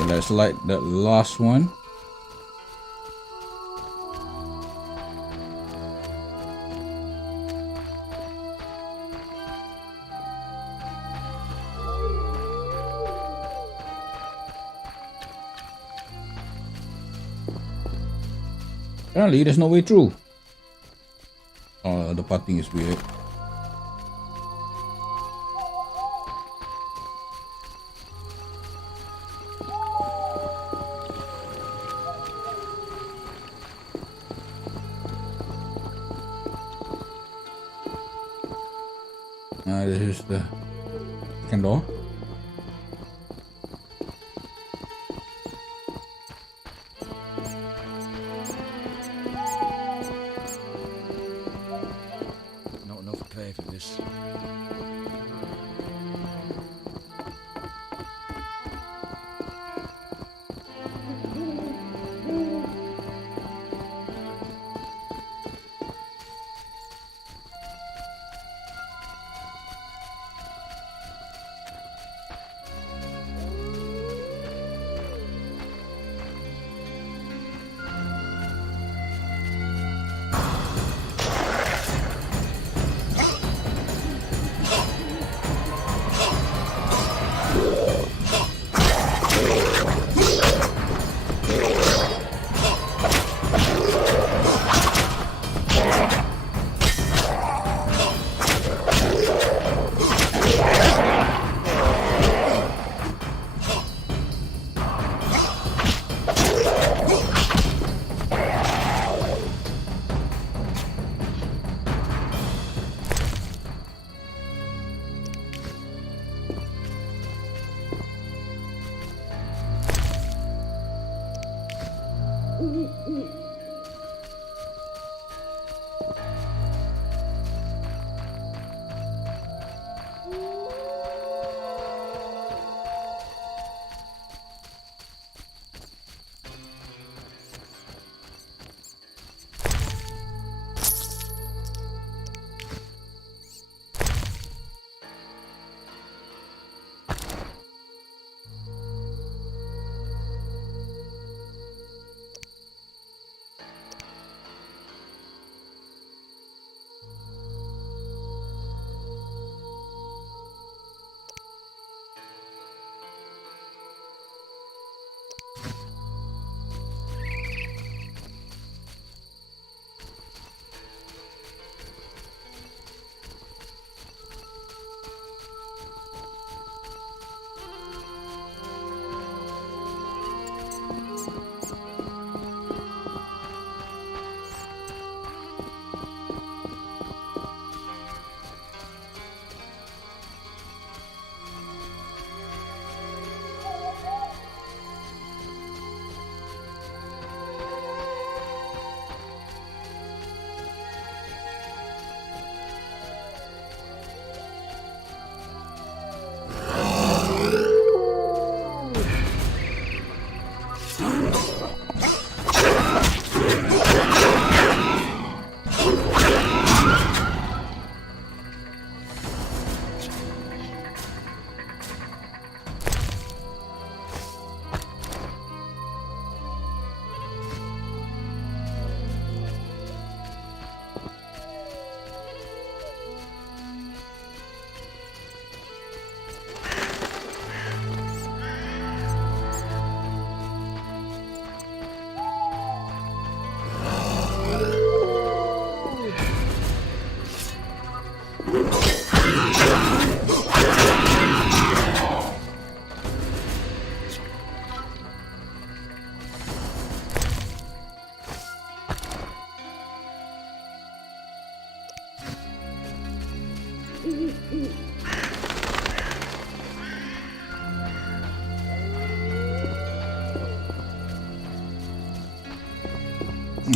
Okay, let's light that last one. Apparently, there's no way through. Oh, the pathing is weird. This is the second door. Not enough pay for this.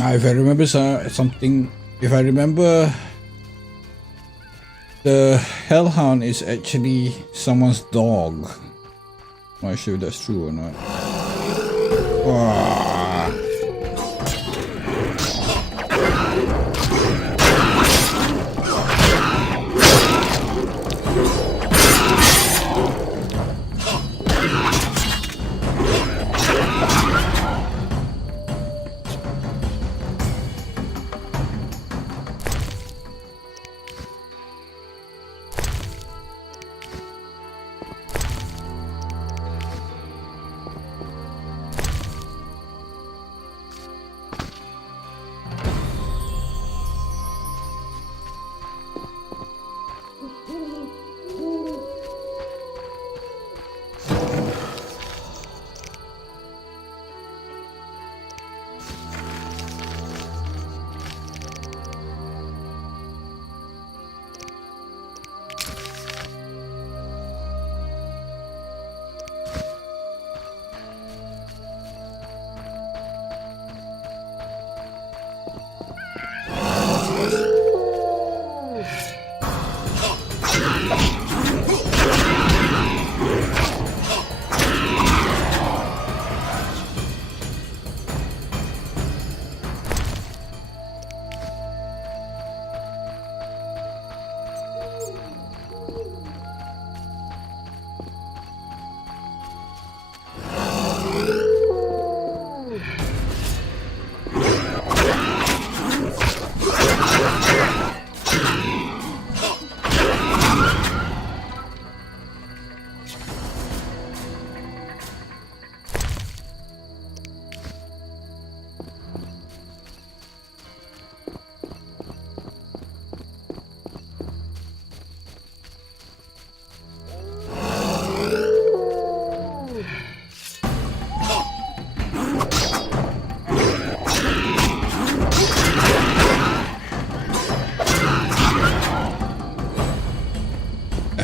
If I remember something, if I remember, the Hellhound is actually someone's dog. I'm not sure if that's true or not.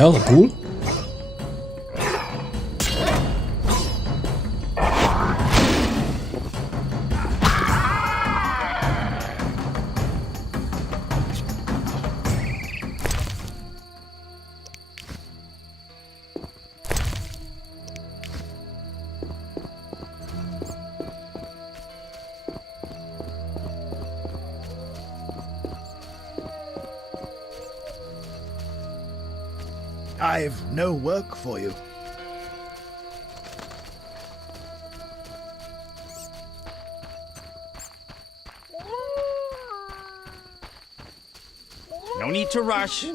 hell, a ghoul? I've no work for you. No need to rush.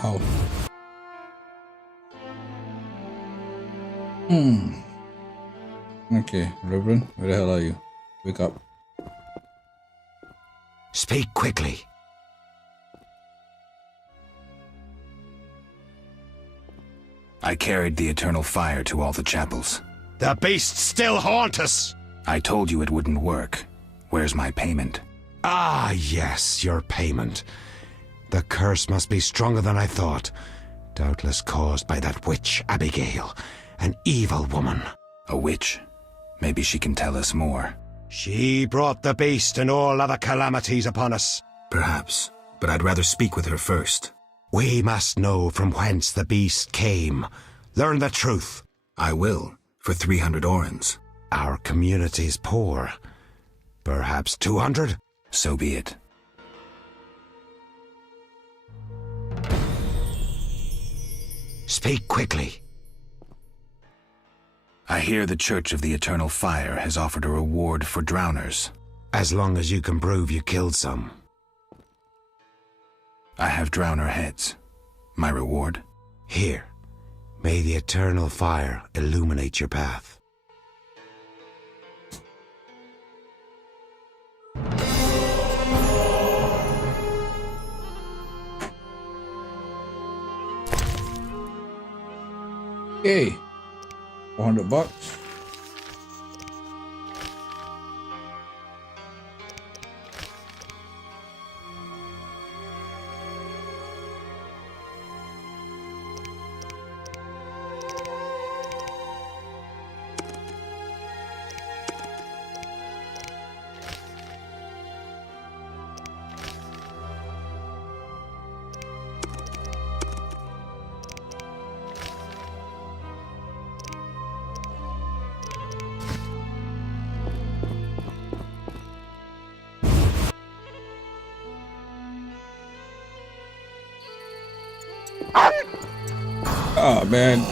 How? Okay, Reverend, where the hell are you? Wake up. Speak quickly. I carried the eternal fire to all the chapels. The beasts still haunt us! I told you it wouldn't work. Where's my payment? Ah, yes, your payment. The curse must be stronger than I thought. Doubtless caused by that witch, Abigail. An evil woman. A witch? Maybe she can tell us more. She brought the beast and all other calamities upon us. Perhaps, but I'd rather speak with her first. We must know from whence the beast came. Learn the truth. I will, for 300 orens. Our community's poor. Perhaps 200? So be it. Speak quickly. I hear the Church of the Eternal Fire has offered a reward for drowners. As long as you can prove you killed some. I have drowner heads. My reward? Here. May the Eternal Fire illuminate your path. Okay, $400. Oh man.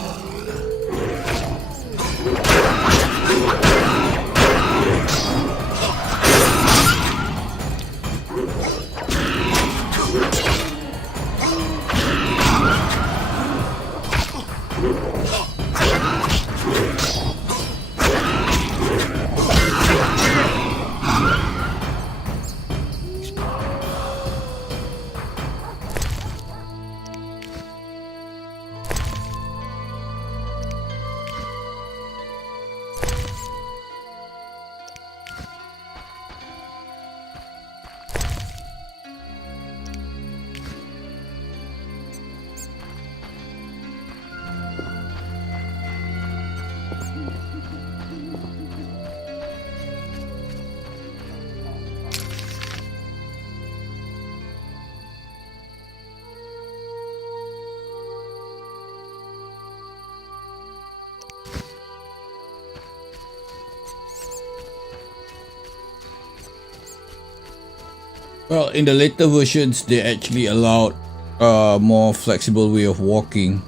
Well, in the later versions, they actually allowed a more flexible way of walking.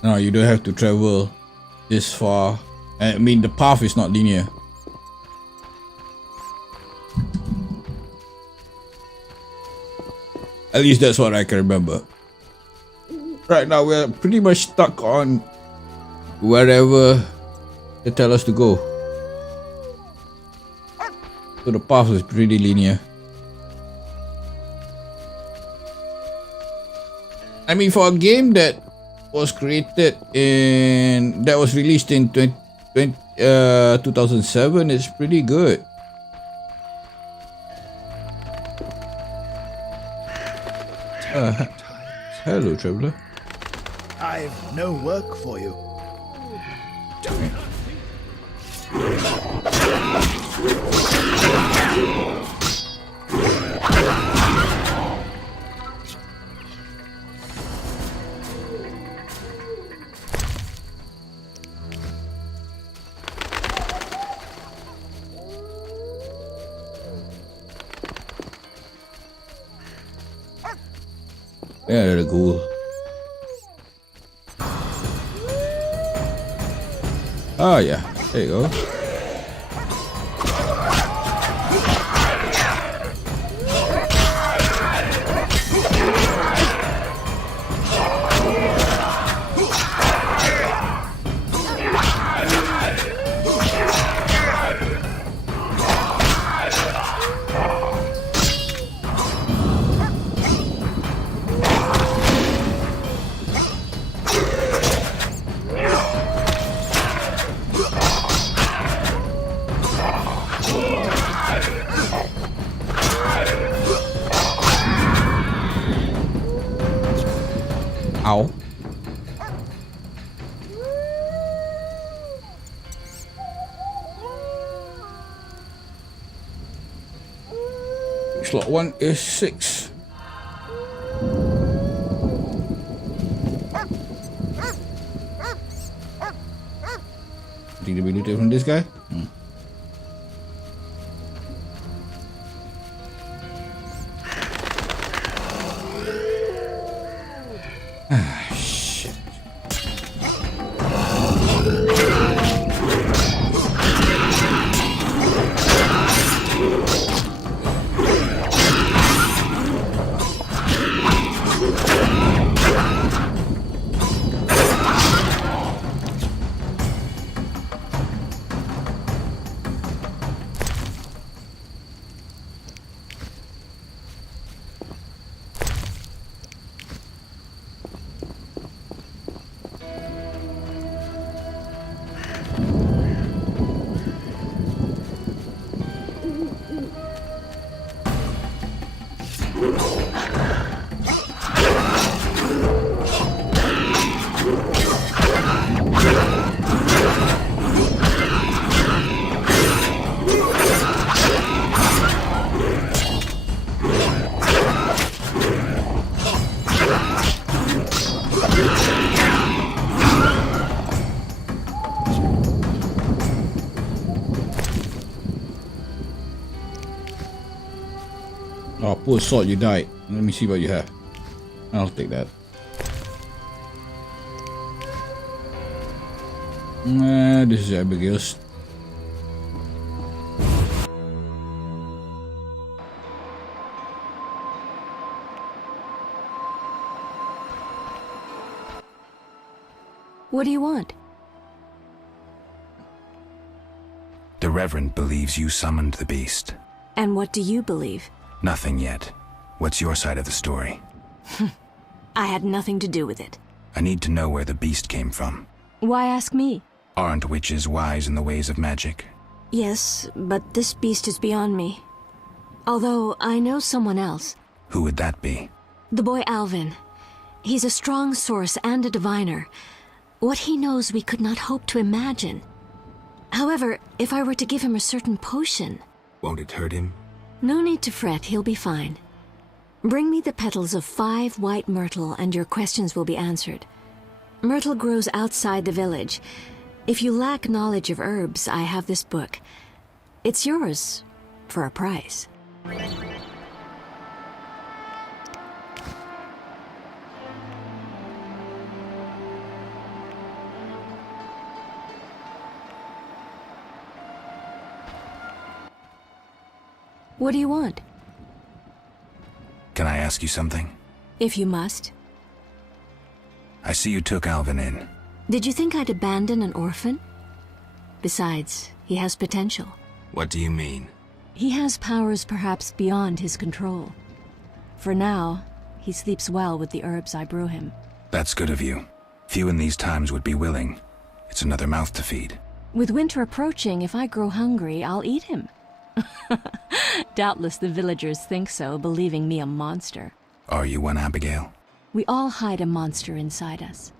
Now you don't have to travel this far. I mean, the path is not linear. At least that's what I can remember. Right now, we're pretty much stuck on wherever they tell us to go. So the path is pretty linear. I mean, for a game that was created in, that was released in 2007, it's pretty good. Hello, traveler. I've no work for you. Yeah, they're cool. Oh yeah, there you go. Ow. Slot 1 is 6. Think to be looted from this guy? Shit. Oh, poor salt, you died. Let me see what you have. I'll take that. This is Abigail's. What do you want? The Reverend believes you summoned the beast. And what do you believe? Nothing yet. What's your side of the story? I had nothing to do with it. I need to know where the beast came from. Why ask me? Aren't witches wise in the ways of magic? Yes, but this beast is beyond me. Although I know someone else. Who would that be? The boy Alvin. He's a strong source and a diviner. What he knows we could not hope to imagine. However, if I were to give him a certain potion... Won't it hurt him? No need to fret, he'll be fine. Bring me the petals of 5 white myrtle and your questions will be answered. Myrtle grows outside the village. If you lack knowledge of herbs, I have this book. It's yours, for a price. What do you want? Can I ask you something? If you must. I see you took Alvin in. Did you think I'd abandon an orphan? Besides, he has potential. What do you mean? He has powers perhaps beyond his control. For now, he sleeps well with the herbs I brew him. That's good of you. Few in these times would be willing. It's another mouth to feed. With winter approaching, if I grow hungry, I'll eat him. Doubtless the villagers think so, believing me a monster. Are you one, Abigail? We all hide a monster inside us.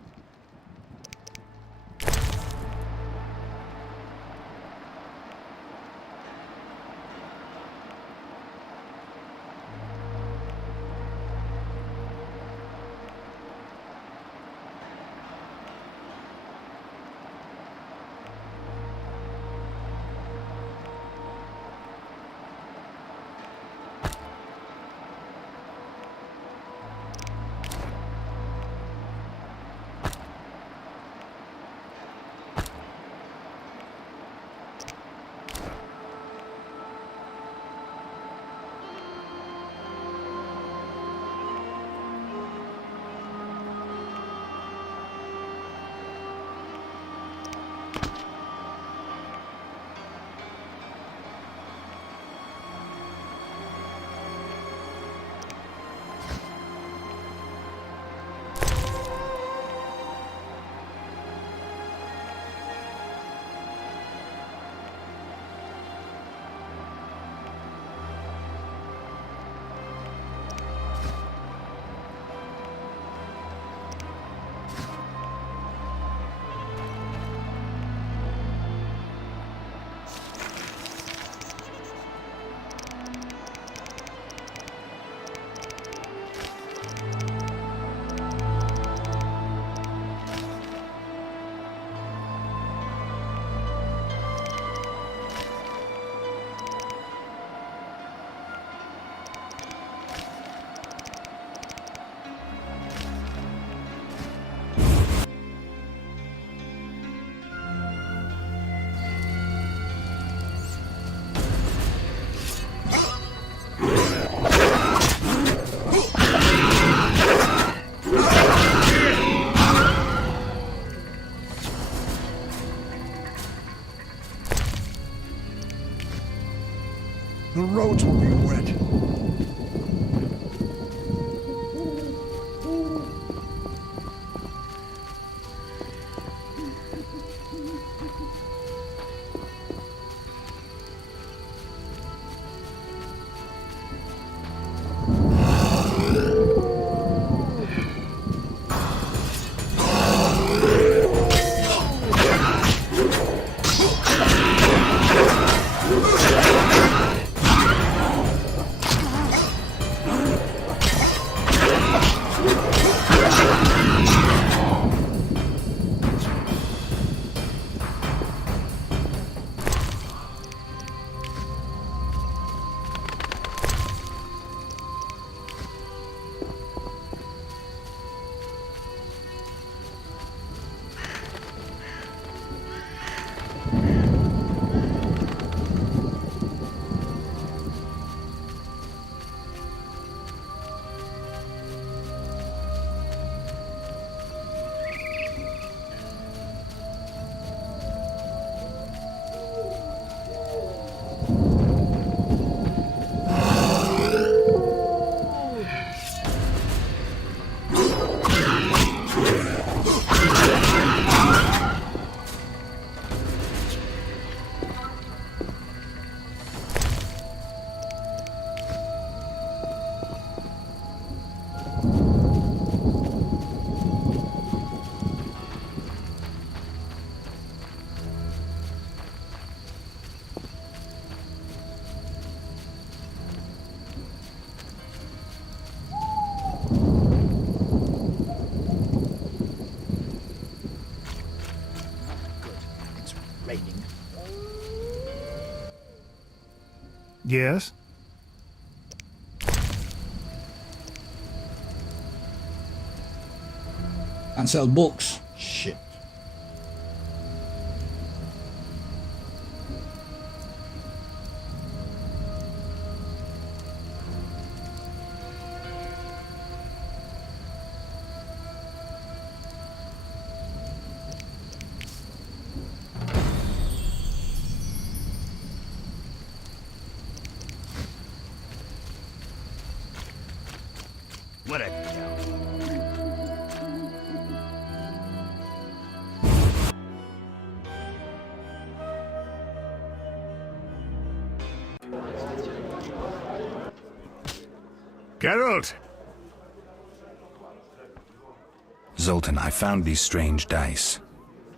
The roads will be wet. Yes? And sell books. Shit. What a cow. Geralt! Zoltan, I found these strange dice.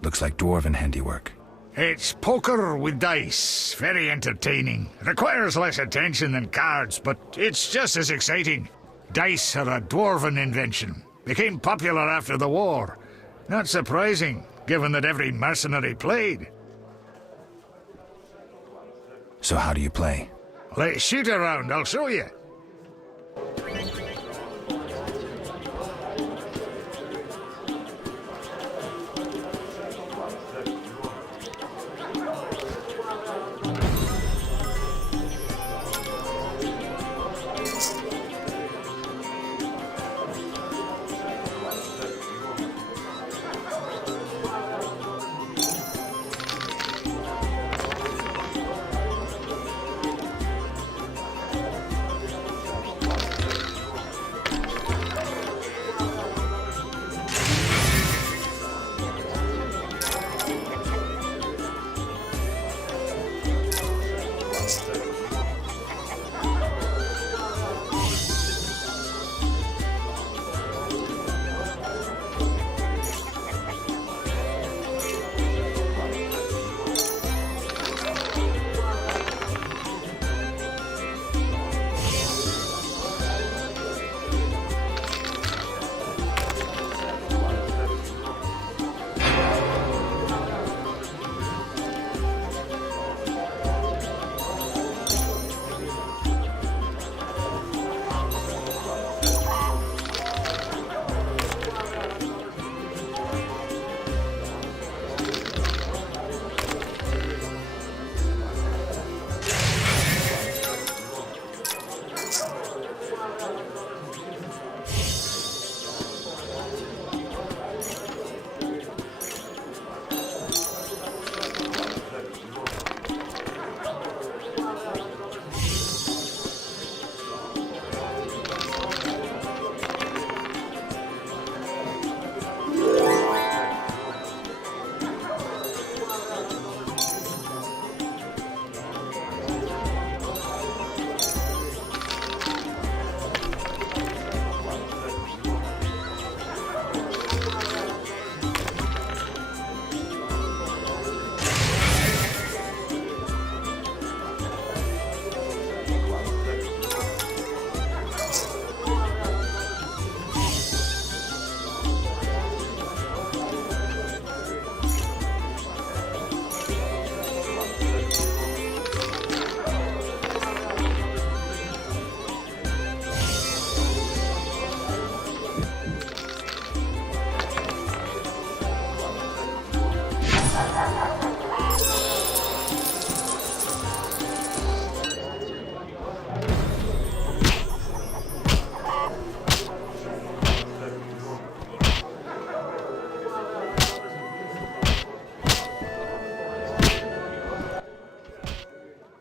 Looks like dwarven handiwork. It's poker with dice. Very entertaining. Requires less attention than cards, but it's just as exciting. Dice are a dwarven invention. Became popular after the war. Not surprising, given that every mercenary played. So how do you play? Let's shoot around, I'll show you.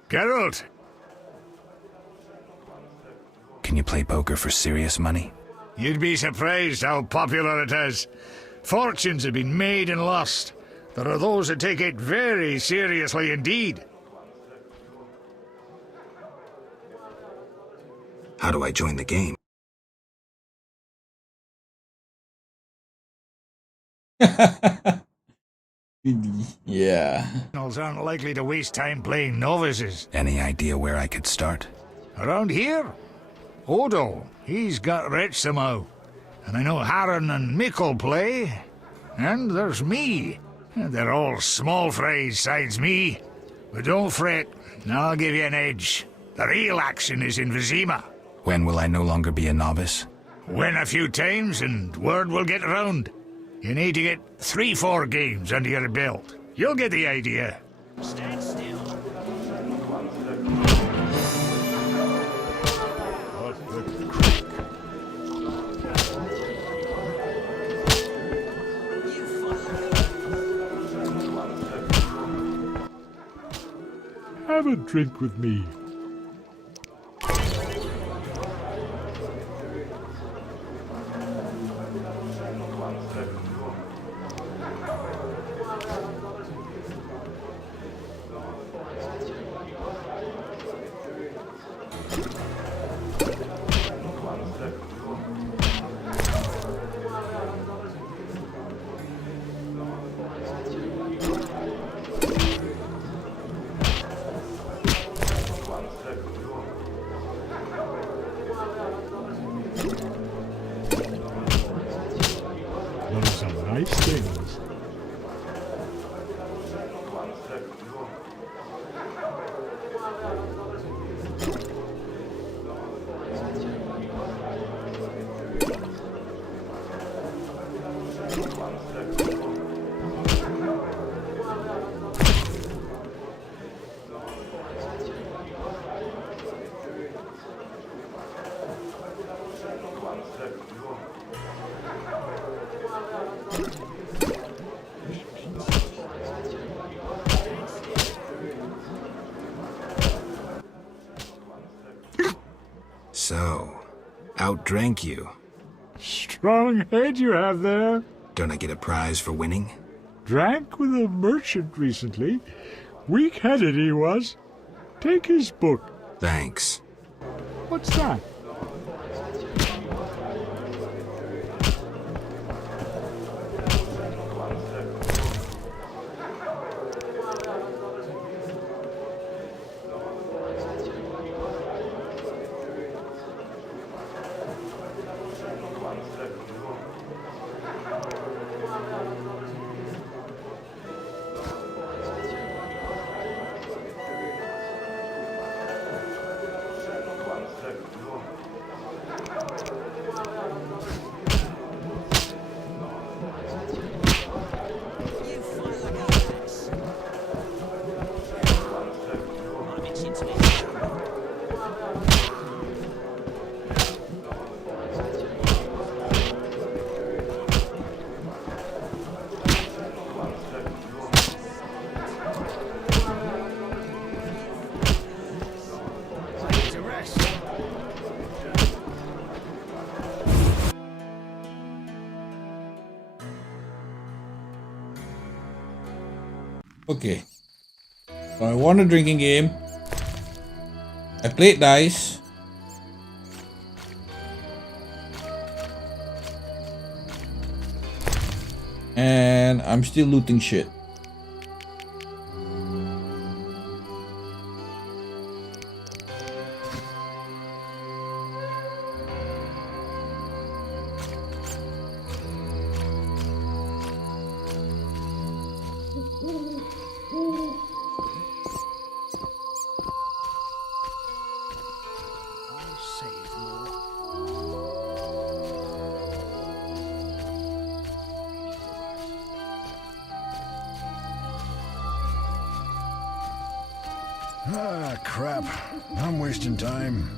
Geralt! Can you play poker for serious money? You'd be surprised how popular it is. Fortunes have been made and lost. There are those that take it very seriously indeed. How do I join the game? Yeah. Aren't likely to waste time playing novices. Any idea where I could start? Around here? Odo, he's got rich somehow. And I know Harren and Mikkel play. And there's me. They're all small fries sides me. But don't fret, I'll give you an edge. The real action is in Vizima. When will I no longer be a novice? Win a few times and word will get around. You need to get 3-4 games under your belt. You'll get the idea. Stand still. Have a drink with me. Those are nice things. So, outdrank you. Strong head you have there. Don't I get a prize for winning? Drank with a merchant recently. Weak-headed he was. Take his book. Thanks. What's that? Okay. So I won a drinking game. I played dice. And I'm still looting shit. Ah, crap. I'm wasting time.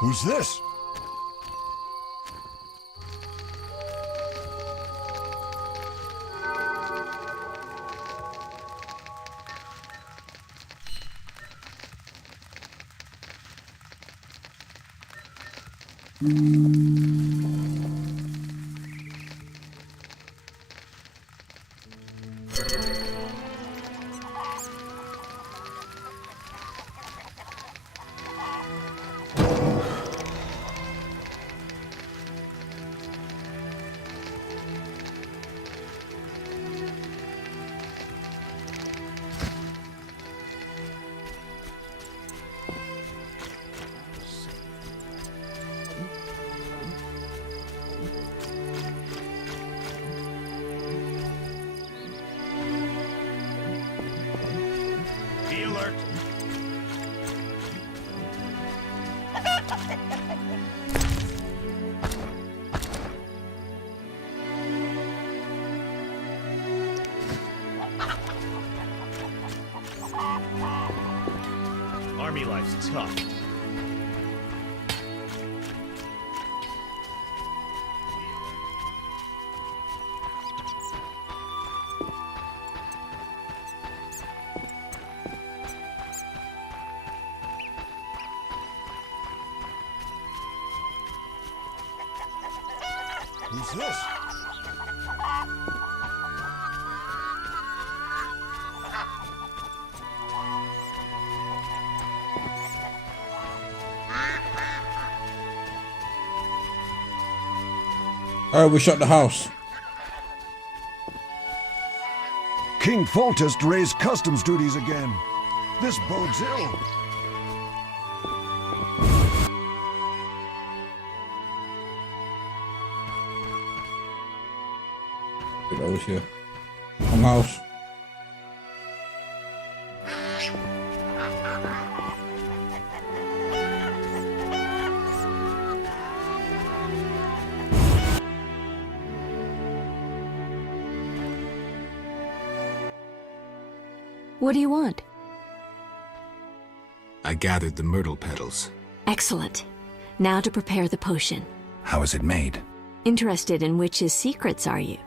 Who's this? Army life's tough. Who's this? Alright, we shut the house. King Foltest raised customs duties again. This bodes ill. Get over here. Come house. What do you want? I gathered the myrtle petals. Excellent. Now to prepare the potion. How is it made? Interested in witches' secrets, are you?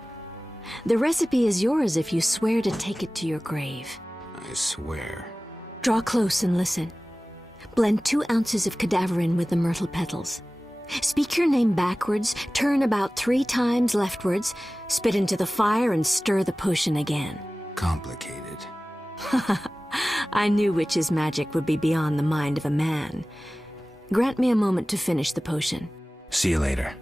The recipe is yours if you swear to take it to your grave. I swear. Draw close and listen. Blend 2 ounces of cadaverine with the myrtle petals. Speak your name backwards, turn about 3 times leftwards, spit into the fire and stir the potion again. Complicated. I knew witches' magic would be beyond the mind of a man. Grant me a moment to finish the potion. See you later.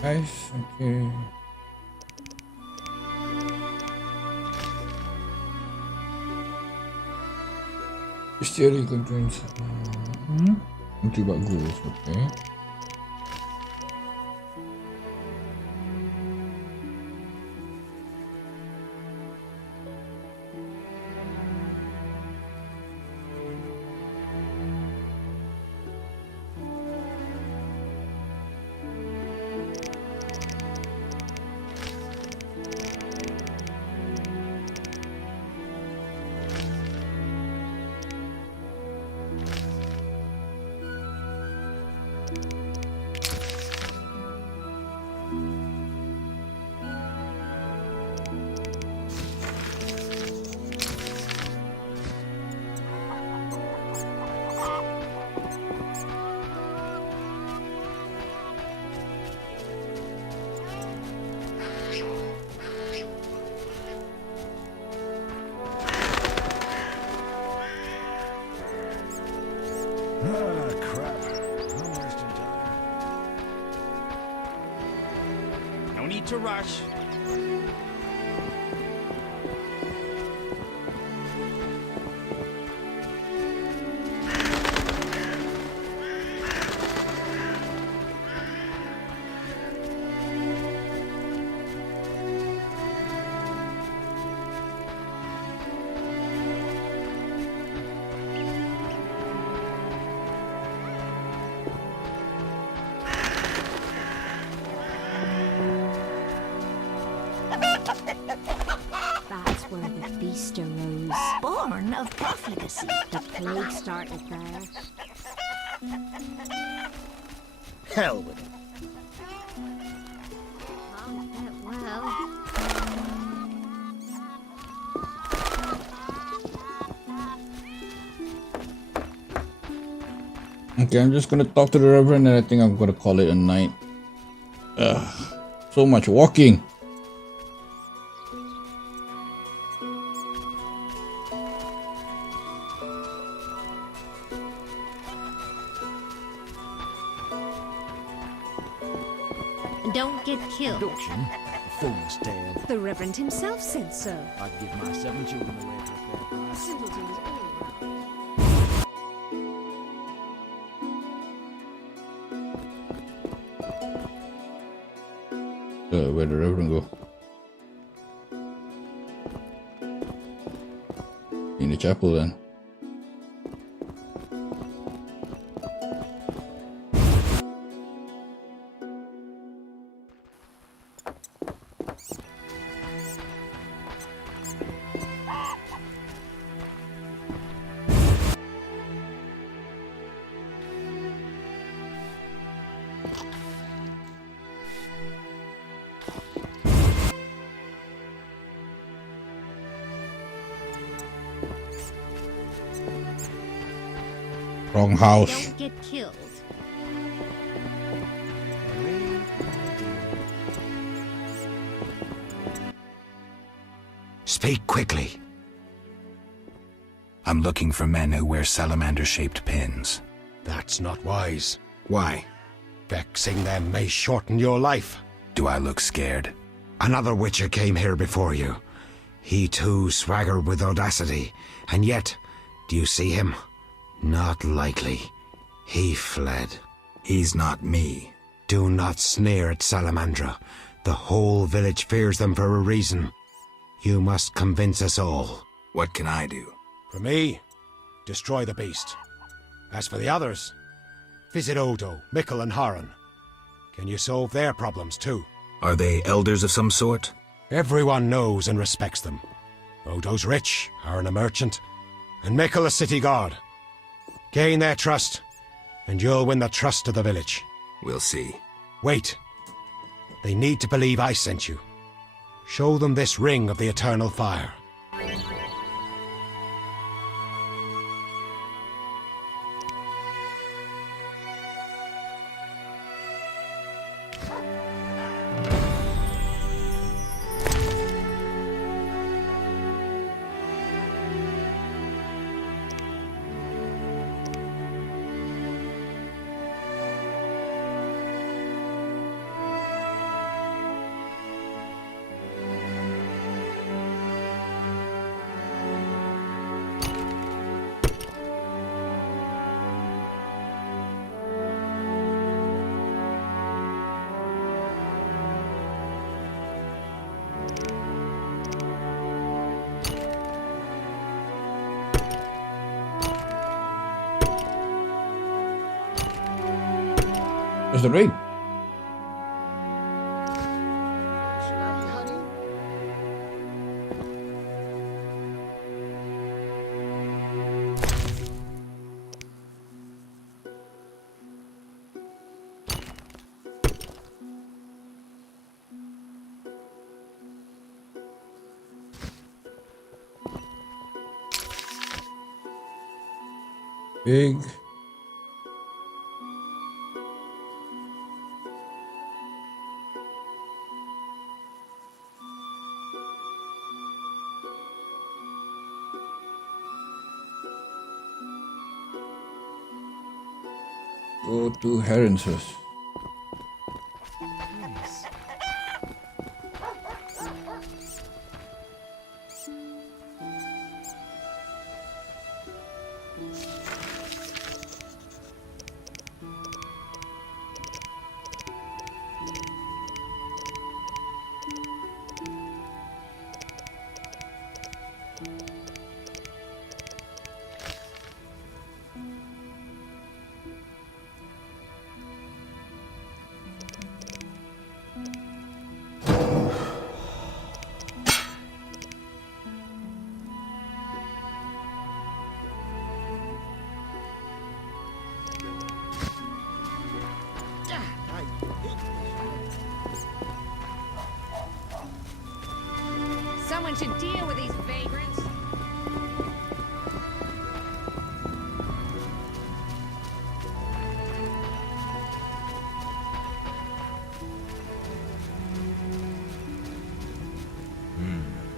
Nice, okay. Bestiary contains itu bagus, okay. To rush. Easter Rose. Born of profligacy. The plague started there. Hell with it. Well, Okay, I'm just gonna talk to the Reverend and I think I'm gonna call it a night. So much walking. Don't get killed. Abduction? Fool's tale. The Reverend himself said so. I'd give my 7 children away for a fair price. Simpletons all Where'd the Reverend go? In the chapel then. Wrong house. Don't get killed. Speak quickly. I'm looking for men who wear salamander-shaped pins. That's not wise. Why? Vexing them may shorten your life. Do I look scared? Another Witcher came here before you. He too swaggered with audacity. And yet, do you see him? Not likely. He fled. He's not me. Do not sneer at Salamandra. The whole village fears them for a reason. You must convince us all. What can I do? For me, destroy the beast. As for the others, visit Odo, Mikkel and Haran. Can you solve their problems too? Are they elders of some sort? Everyone knows and respects them. Odo's rich, Haran a merchant, and Mikkel a city guard. Gain their trust, and you'll win the trust of the village. We'll see. Wait. They need to believe I sent you. Show them this ring of the eternal fire. Where's the raid? Big. Go to Heron's house. Someone should deal with these vagrants.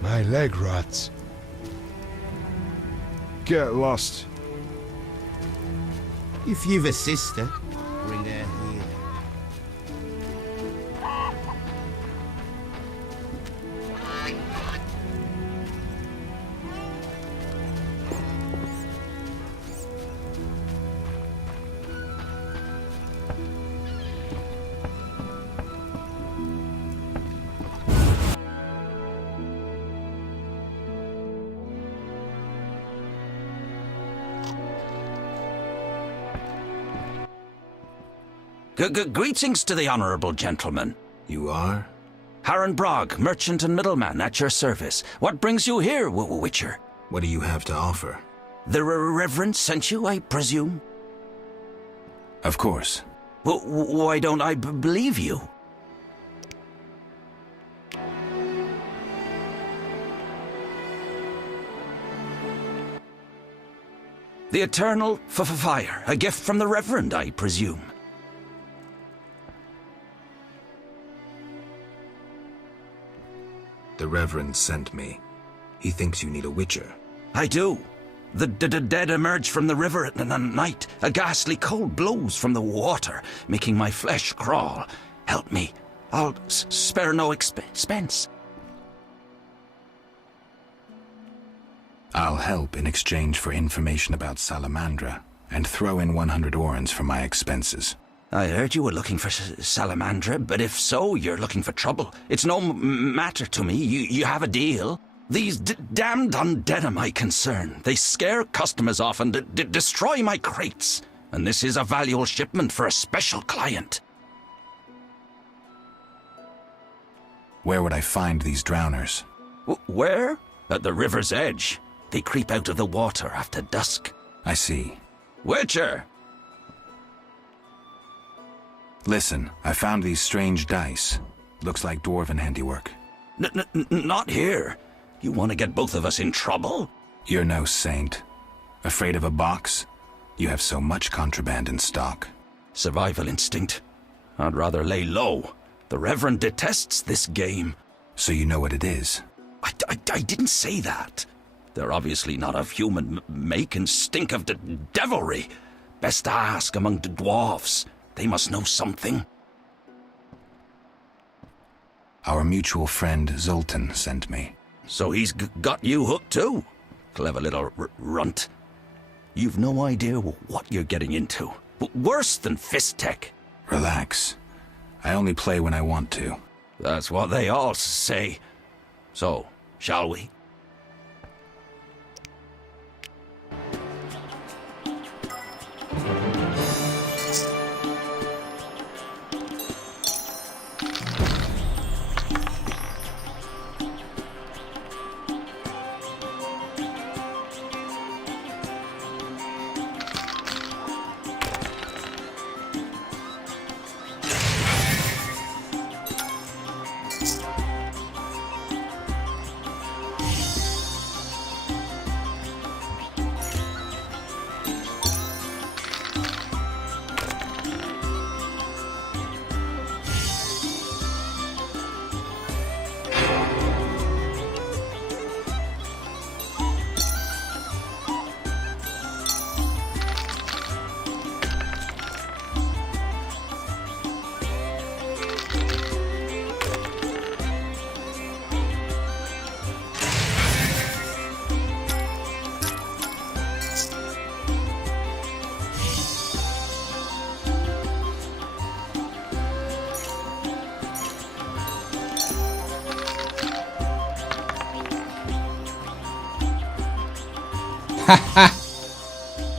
My leg rots. Get lost. If you've a sister, bring her here. Greetings to the honourable gentleman. You are? Harren Brog, merchant and middleman, at your service. What brings you here, Witcher? What do you have to offer? The Reverend sent you, I presume? Of course. Well, why don't I believe you? The Eternal Fire, a gift from the Reverend, I presume. The Reverend sent me. He thinks you need a witcher. I do. The dead emerge from the river at night. A ghastly cold blows from the water, making my flesh crawl. Help me. I'll spare no expense. I'll help in exchange for information about Salamandra, and throw in 100 orens for my expenses. I heard you were looking for Salamandra, but if so, you're looking for trouble. It's no matter to me. You have a deal. These damned undead are my concern. They scare customers off and destroy my crates. And this is a valuable shipment for a special client. Where would I find these drowners? Where? At the river's edge. They creep out of the water after dusk. I see. Witcher! Listen, I found these strange dice. Looks like dwarven handiwork. Not here. You want to get both of us in trouble? You're no saint. Afraid of a box? You have so much contraband in stock. Survival instinct. I'd rather lay low. The Reverend detests this game. So you know what it is? I didn't say that. They're obviously not of human make and stink of devilry. Best to ask among the dwarves. They must know something. Our mutual friend Zoltan sent me. So he's got you hooked too? Clever little runt. You've no idea what you're getting into. Worse than fist tech. Relax. I only play when I want to. That's what they all say. So, shall we?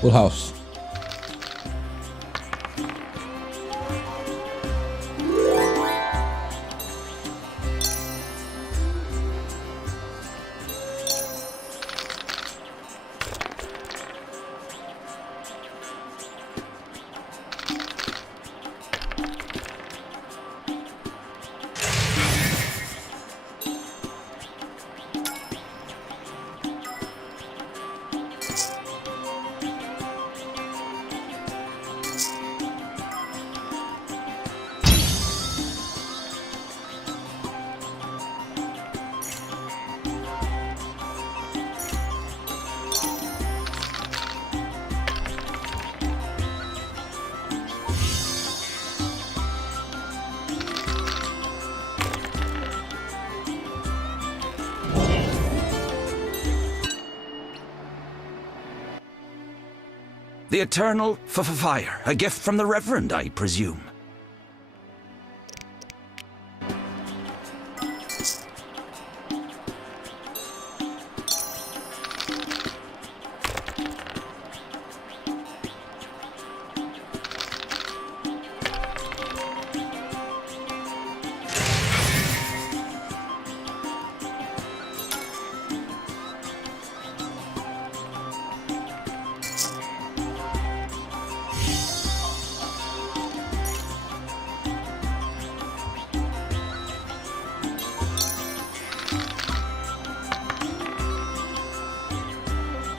Full house. The eternal fire. A gift from the Reverend, I presume.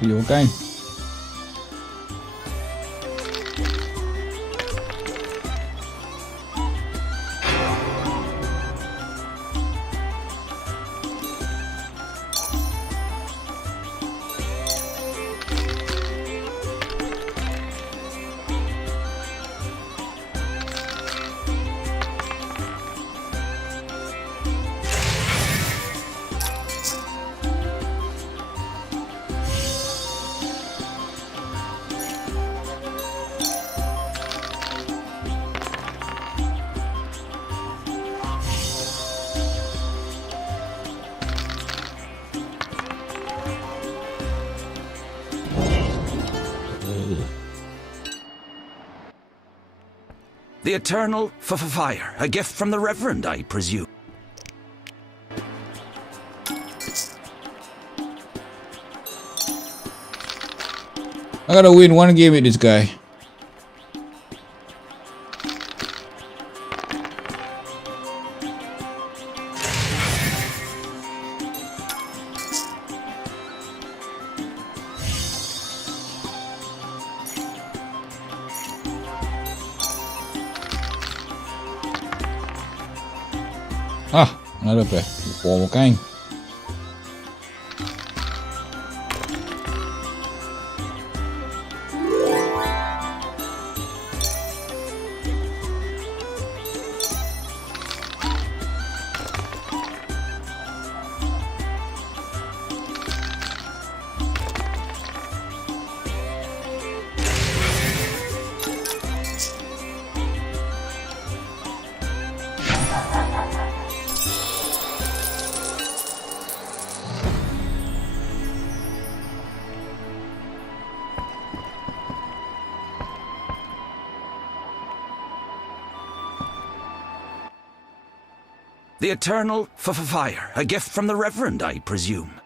Liều canh. The eternal fire. A gift from the Reverend, I presume. I gotta win one game with this guy. Ah, another pair. One more kind. The eternal fire. A gift from the Reverend, I presume.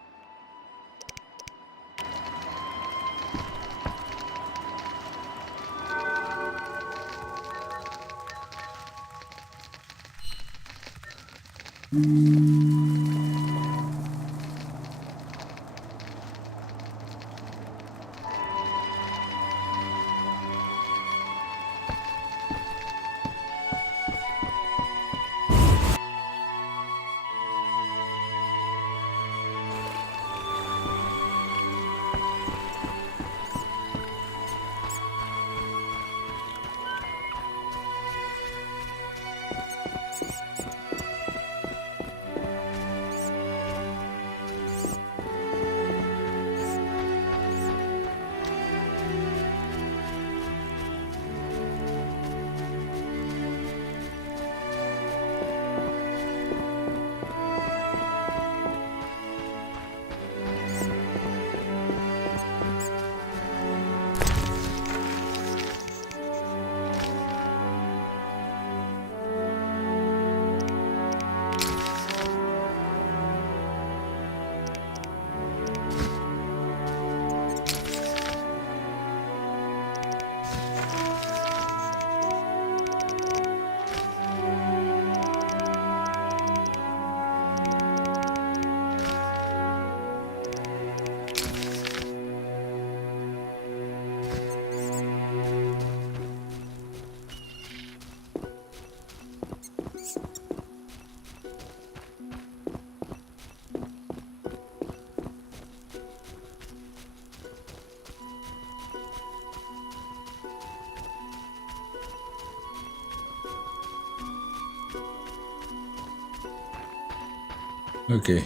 Okay.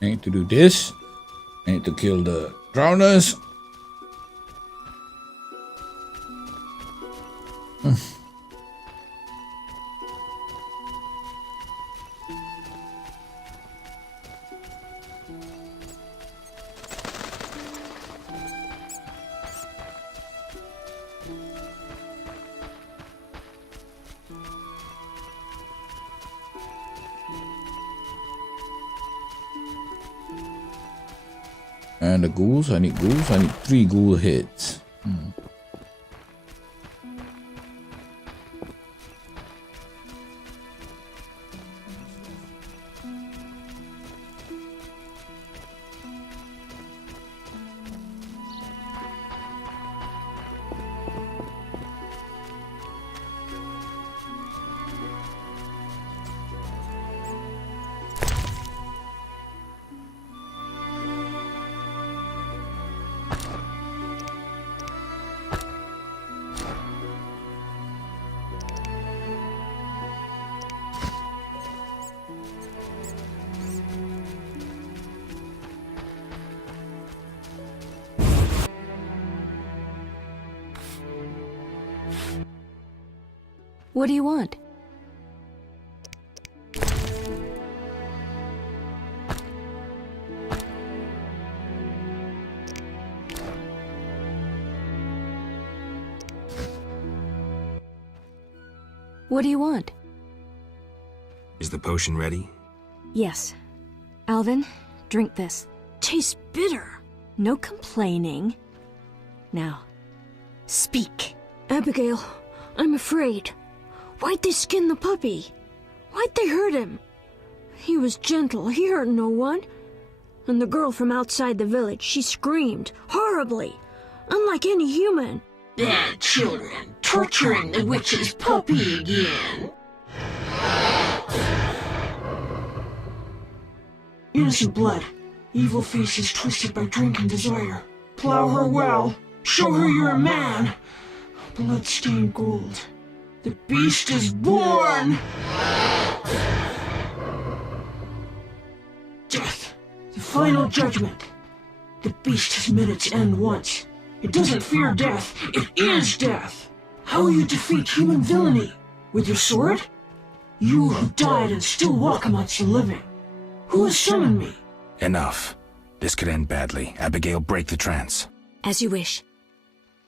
I need to do this. I need to kill the drowners. And the ghouls, I need 3 ghoul heads. What do you want? What do you want? Is the potion ready? Yes. Alvin, drink this. Tastes bitter. No complaining. Now, speak. Abigail, I'm afraid. Why'd they skin the puppy? Why'd they hurt him? He was gentle, he hurt no one. And the girl from outside the village, she screamed, horribly, unlike any human. Bad children, torturing the witch's puppy again. Innocent blood. Evil faces twisted by drink and desire. Plow her well. Show her you're a man. Blood-stained gold. The beast is born! Death. The final judgment. The beast has met its end once. It doesn't fear death. It is death. How will you defeat human villainy? With your sword? You who died and still walk amongst the living. Who has summoned me? Enough. This could end badly. Abigail, break the trance. As you wish.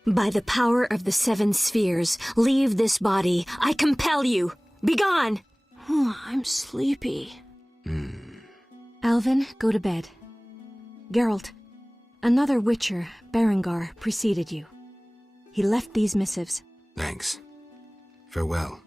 By the power of the 7 spheres, leave this body. I compel you. Begone! I'm sleepy. Alvin, go to bed. Geralt, another witcher, Berengar, preceded you. He left these missives. Thanks. Farewell.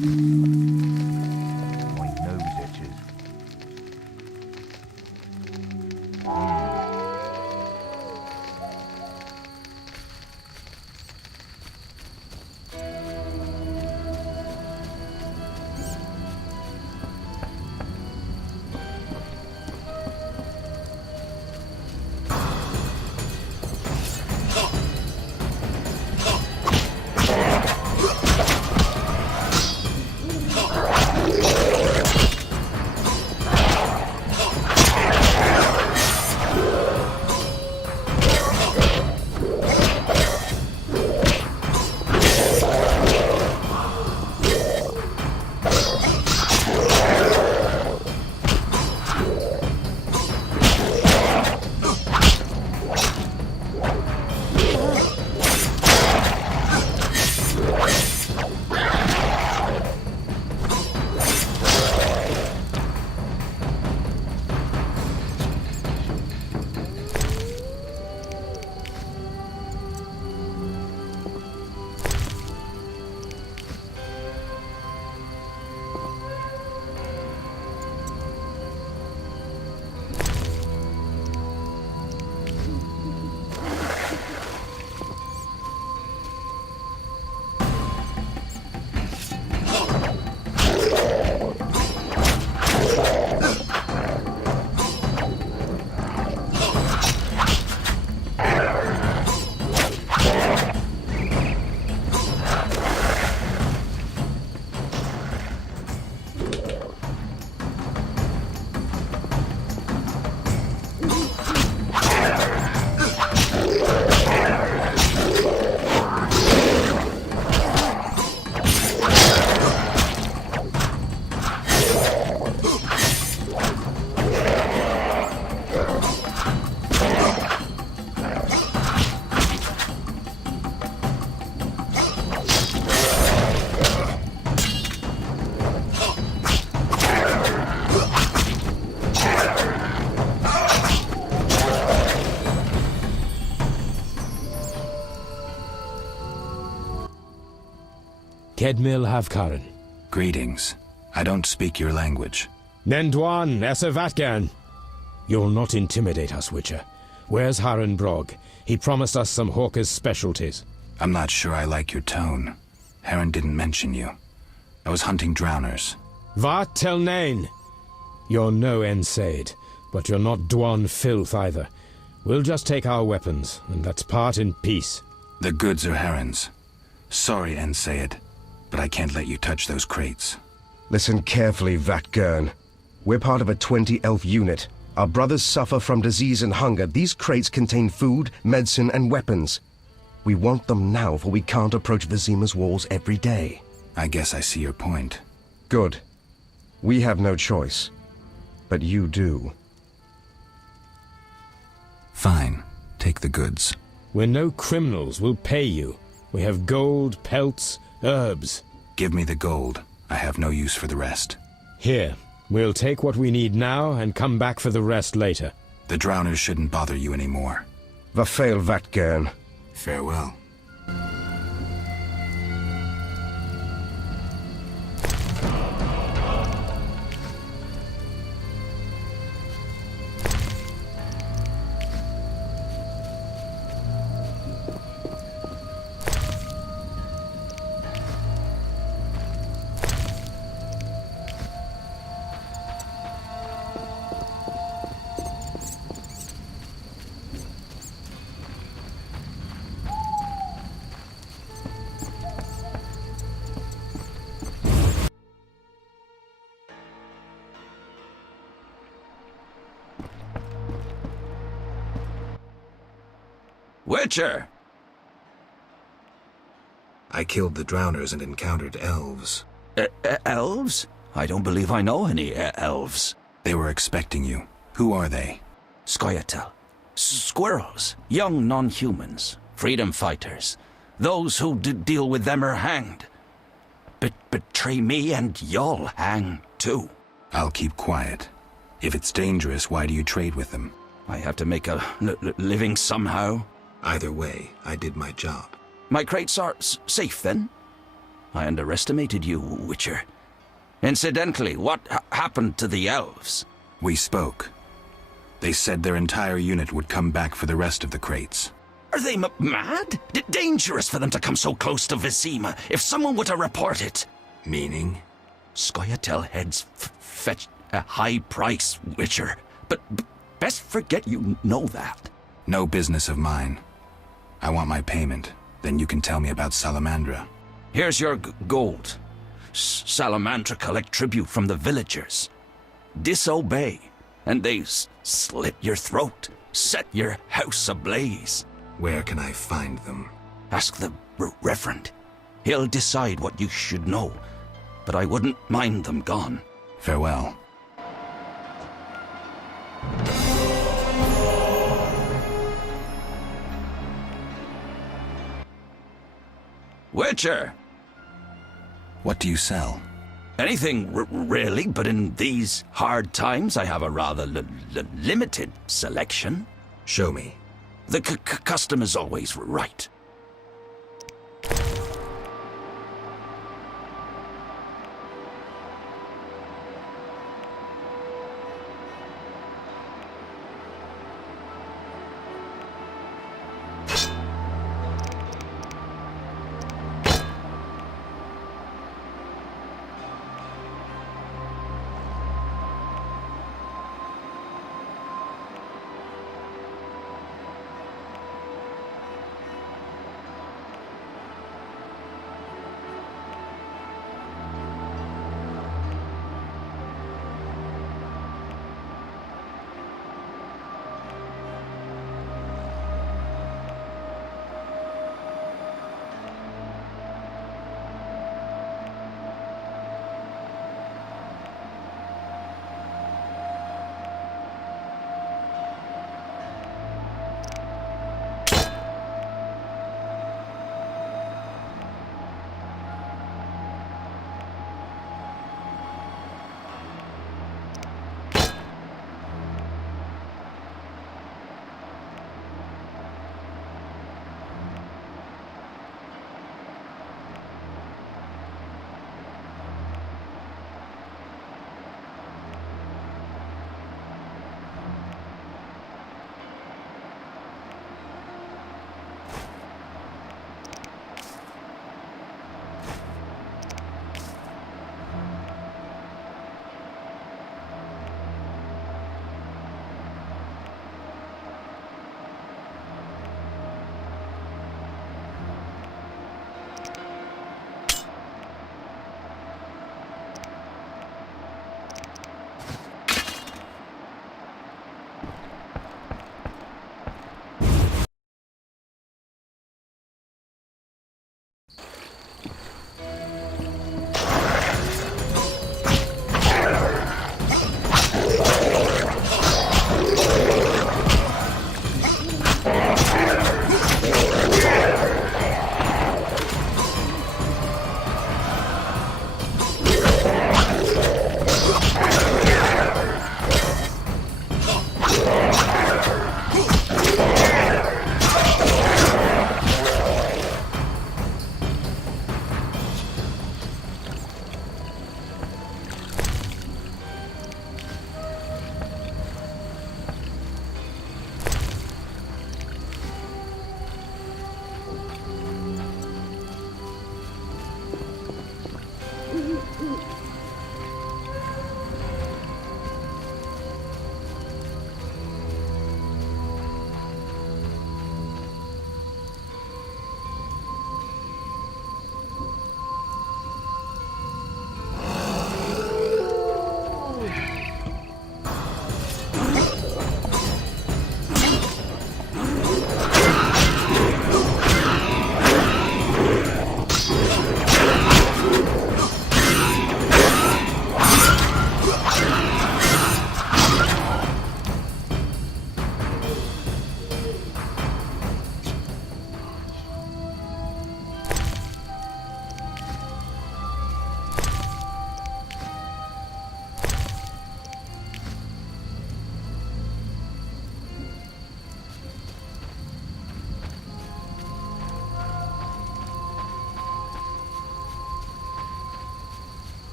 My nose itches. Kedmil Havkaran. Greetings. I don't speak your language. Nendwan Esavatgan. You'll not intimidate us, Witcher. Where's Haran Brog? He promised us some hawker's specialties. I'm not sure I like your tone. Haran didn't mention you. I was hunting drowners. Vat tel nain. You're no Ensaid, but you're not Dwan filth either. We'll just take our weapons, and let's part in peace. The goods are Haran's. Sorry, Ensaid, but I can't let you touch those crates. Listen carefully, Vatgern. We're part of a 20-elf unit. Our brothers suffer from disease and hunger. These crates contain food, medicine, and weapons. We want them now, for we can't approach Vizima's walls every day. I guess I see your point. Good. We have no choice. But you do. Fine. Take the goods. We're no criminals. We'll pay you. We have gold, pelts, herbs. Give me the gold. I have no use for the rest. Here. We'll take what we need now and come back for the rest later. The drowners shouldn't bother you anymore. Vafail Vatgern. Farewell. Witcher! I killed the drowners and encountered elves. Elves? I don't believe I know any elves. They were expecting you. Who are they? Scoia'tael. Squirrels. Young non-humans. Freedom fighters. Those who deal with them are hanged. Betray me and you'll hang too. I'll keep quiet. If it's dangerous, why do you trade with them? I have to make a living somehow. Either way, I did my job. My crates are safe then? I underestimated you, Witcher. Incidentally, what happened to the elves? We spoke. They said their entire unit would come back for the rest of the crates. Are they mad? Dangerous for them to come so close to Vizima. If someone were to report it. Meaning? Scoia'tael heads fetch a high price, Witcher. But best forget you know that. No business of mine. I want my payment. Then you can tell me about Salamandra. Here's your gold. Salamandra collect tribute from the villagers. Disobey, and they slit your throat, set your house ablaze. Where can I find them? Ask the Reverend. He'll decide what you should know, but I wouldn't mind them gone. Farewell. Witcher! What do you sell? Anything, really, but in these hard times I have a rather limited selection. Show me. The custom is always right.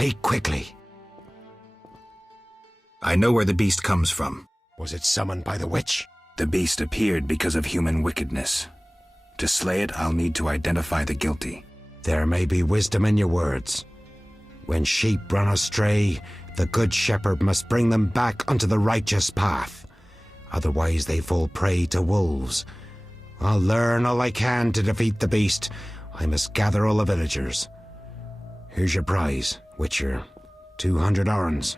Speak quickly. I know where the beast comes from. Was it summoned by the witch? The beast appeared because of human wickedness. To slay it, I'll need to identify the guilty. There may be wisdom in your words. When sheep run astray, the good shepherd must bring them back onto the righteous path. Otherwise they fall prey to wolves. I'll learn all I can to defeat the beast. I must gather all the villagers. Here's your prize, Witcher. 200 orens.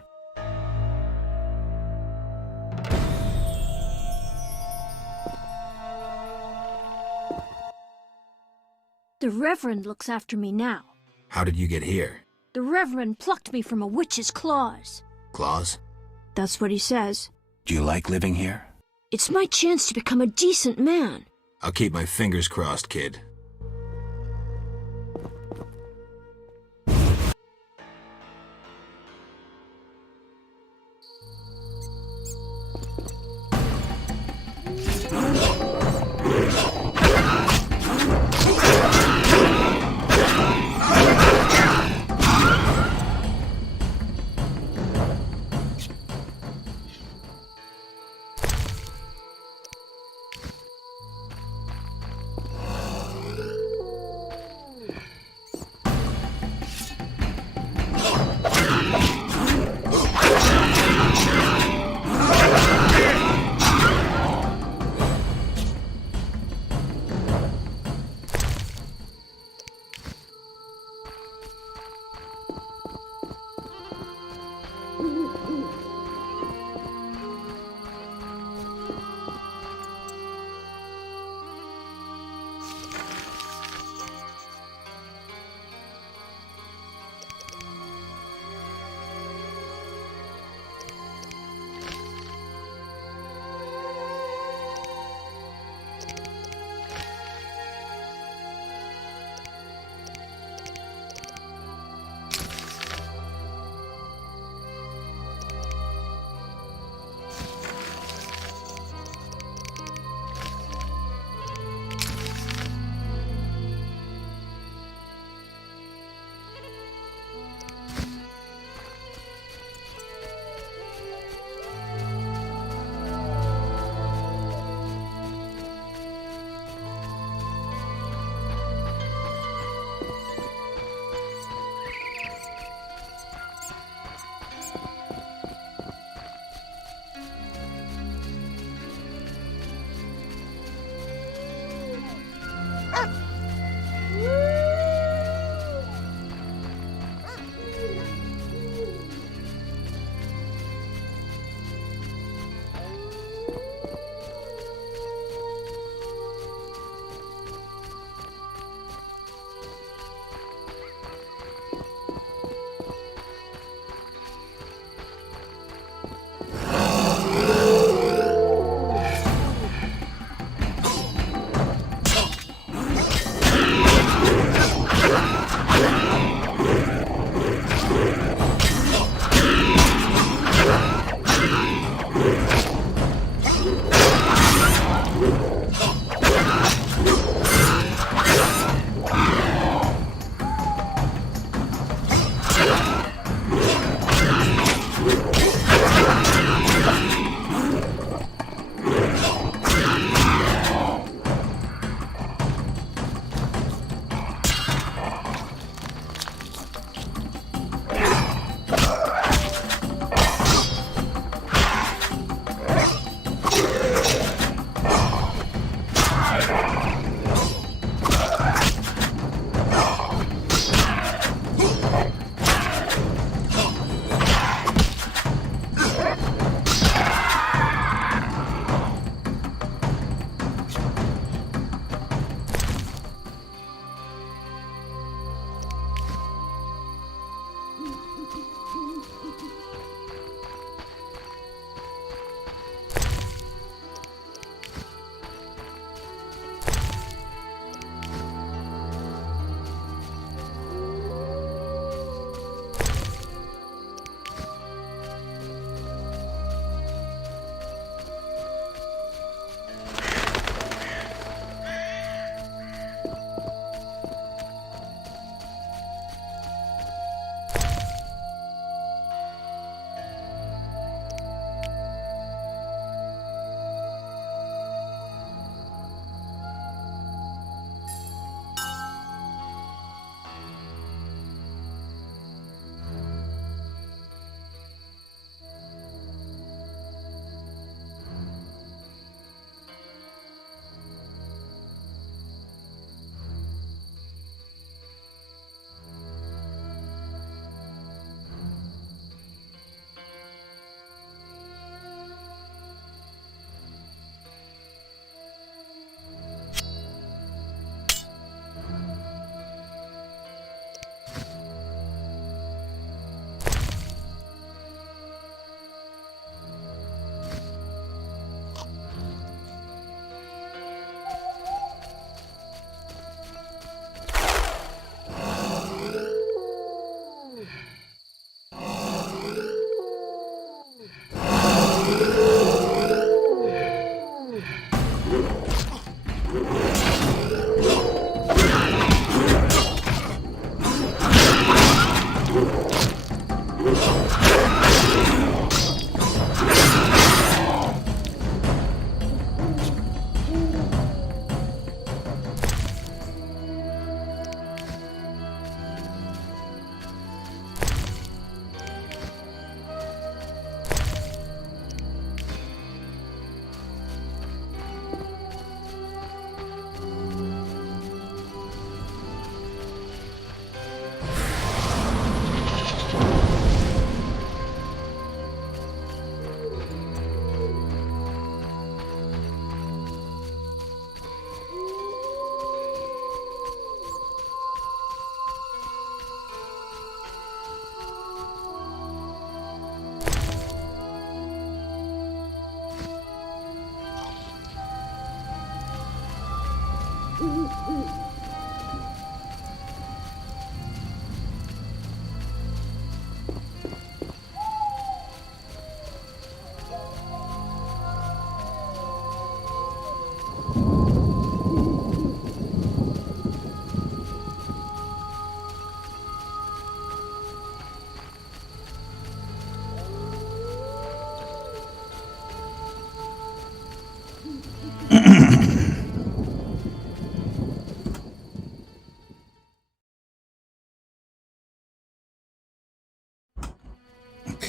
The Reverend looks after me now. How did you get here? The Reverend plucked me from a witch's claws. Claws? That's what he says. Do you like living here? It's my chance to become a decent man. I'll keep my fingers crossed, kid.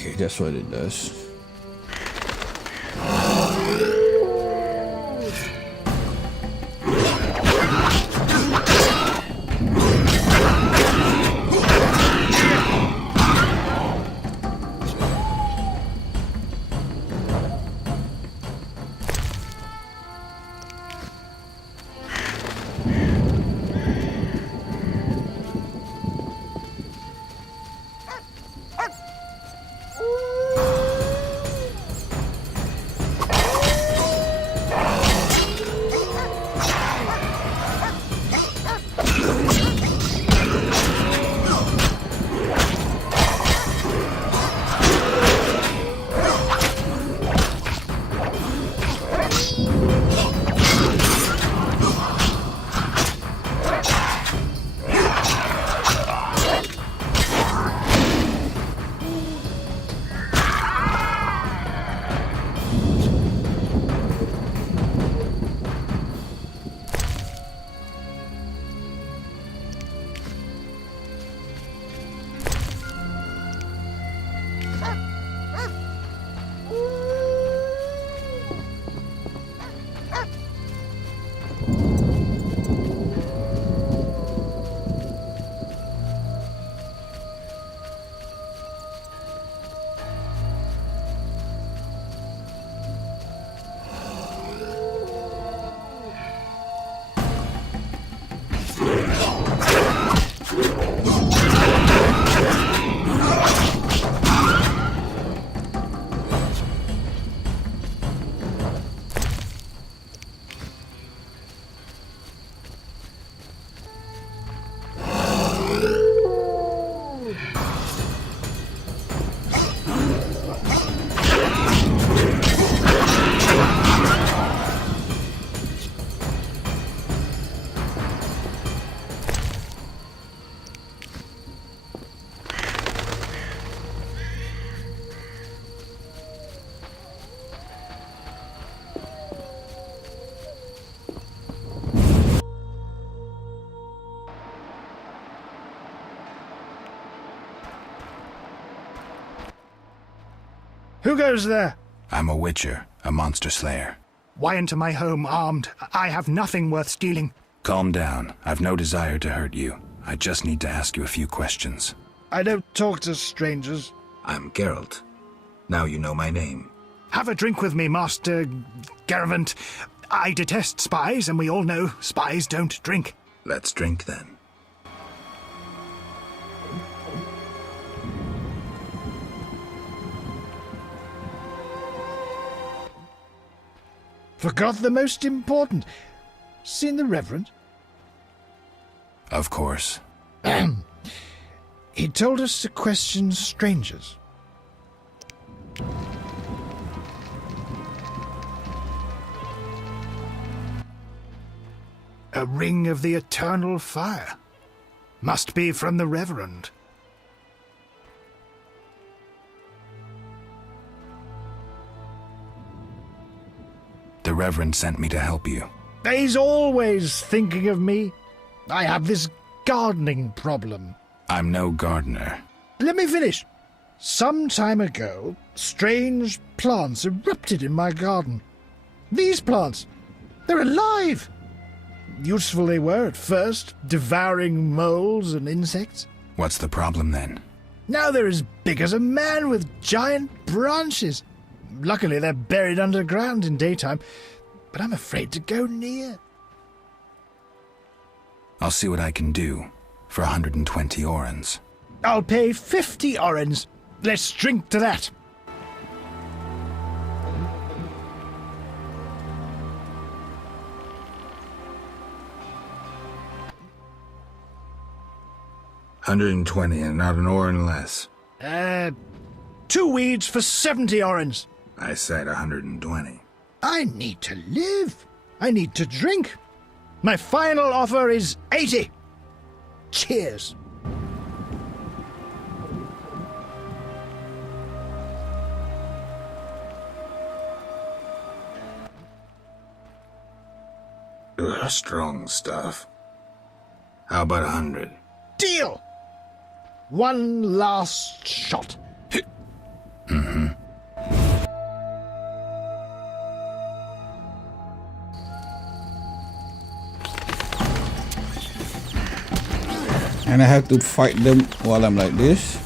Okay, that's what it does. Who goes there? I'm a witcher, a monster slayer. Why enter my home armed? I have nothing worth stealing. Calm down. I've no desire to hurt you. I just need to ask you a few questions. I don't talk to strangers. I'm Geralt. Now you know my name. Have a drink with me, Master Garavant. I detest spies, and we all know spies don't drink. Let's drink then. Forgot the most important. Seen the Reverend? Of course. He told us to question strangers. A ring of the eternal fire. Must be from the Reverend. The Reverend sent me to help you. He's always thinking of me. I have this gardening problem. I'm no gardener. Let me finish. Some time ago, strange plants erupted in my garden. These plants, they're alive. Useful they were at first, devouring moles and insects. What's the problem then? Now they're as big as a man with giant branches. Luckily, they're buried underground in daytime, but I'm afraid to go near. I'll see what I can do for 120 orens. I'll pay 50 orens. Let's drink to that. $120 and not an oren less. 2 weeds for 70 orens. I said 120. I need to live. I need to drink. My final offer is 80. Cheers. Ugh, strong stuff. How about 100? Deal. One last shot. Mm-hmm. And I have to fight them while I'm like this.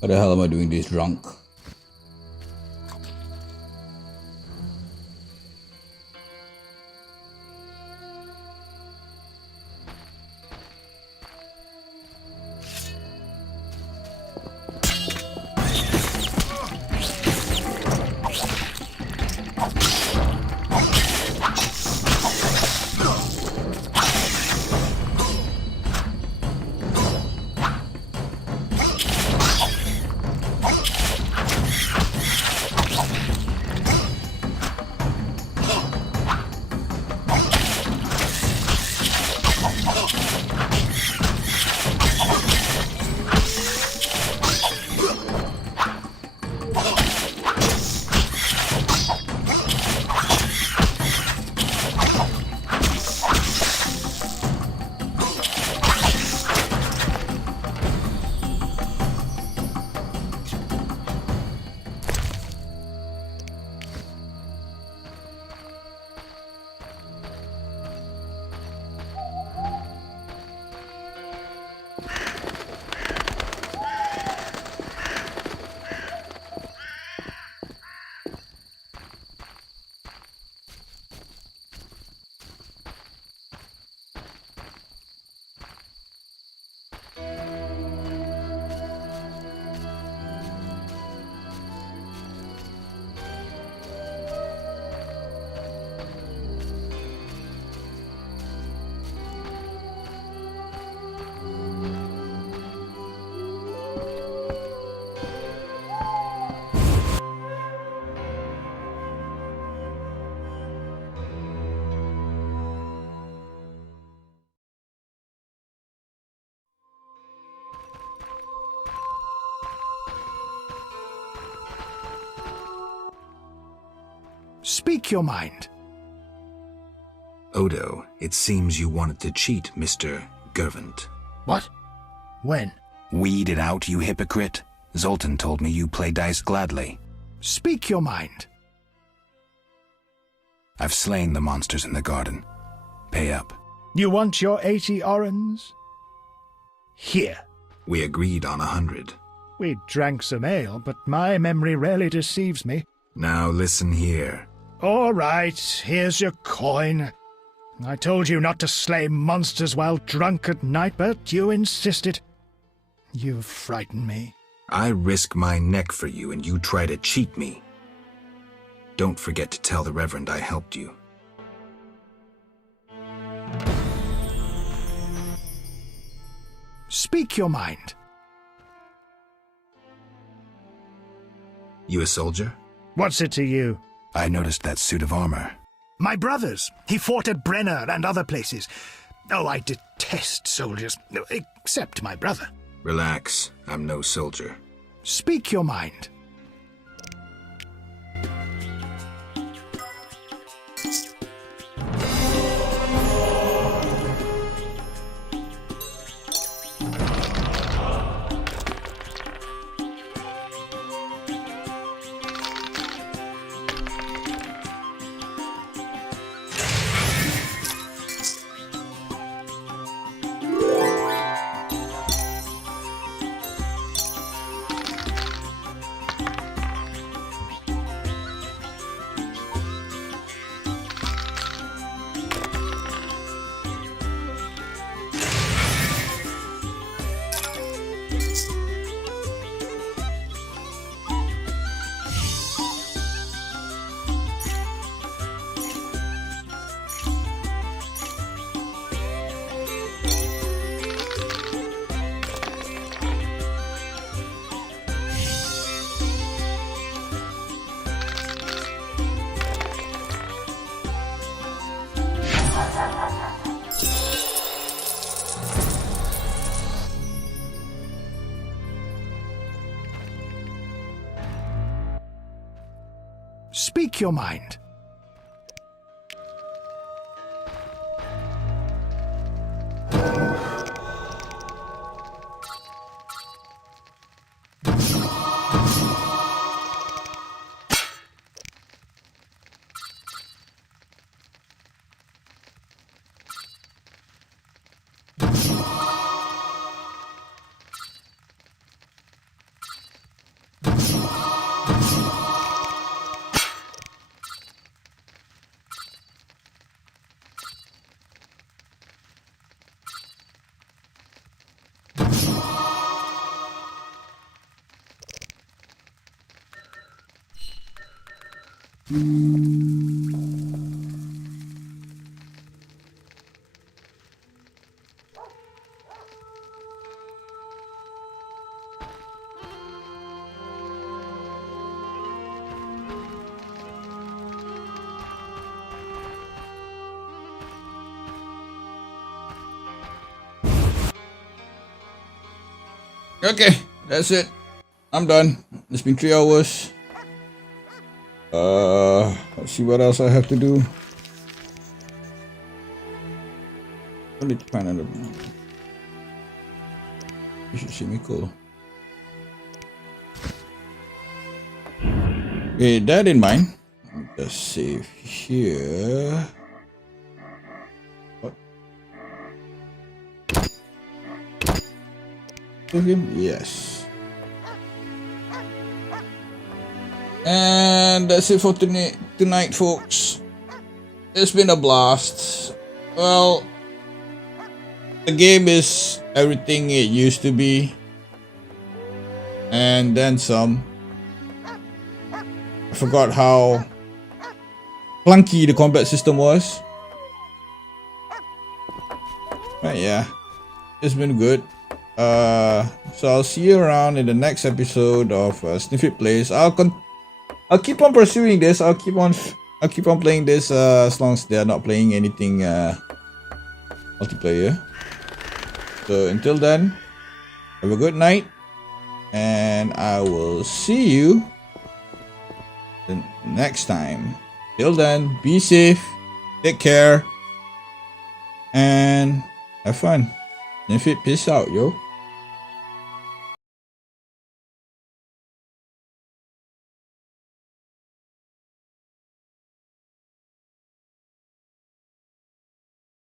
What the hell am I doing this drunk? Speak your mind. Odo, it seems you wanted to cheat Mr. Gervant. What? When? Weed it out, you hypocrite. Zoltan told me you play dice gladly. Speak your mind. I've slain the monsters in the garden. Pay up. You want your 80 orens? Here. We agreed on 100. We drank some ale, but my memory rarely deceives me. Now listen here. All right, here's your coin. I told you not to slay monsters while drunk at night, but you insisted. You frighten me. I risk my neck for you, and you try to cheat me. Don't forget to tell the Reverend I helped you. Speak your mind. You a soldier? What's it to you? I noticed that suit of armor. My brother's. He fought at Brenner and other places. Oh, I detest soldiers, except my brother. Relax, I'm no soldier. Speak your mind. Speak your mind. Okay, that's it. I'm done. It's been 3 hours. Let's see what else I have to do. I need to find another. You should see me cool. Okay, that in mind. Just save here. What? To him? Yes. And that's it for tonight, folks. It's been a blast. Well, the game is everything it used to be, and then some. I forgot how clunky the combat system was. But yeah, it's been good. So I'll see you around in the next episode of Sniffit Plays. I'll keep on pursuing this. I'll keep on playing this as long as they are not playing anything multiplayer. So until then, have a good night, and I will see you the next time. Till then, be safe, take care, and have fun. Sniffit, peace out, yo.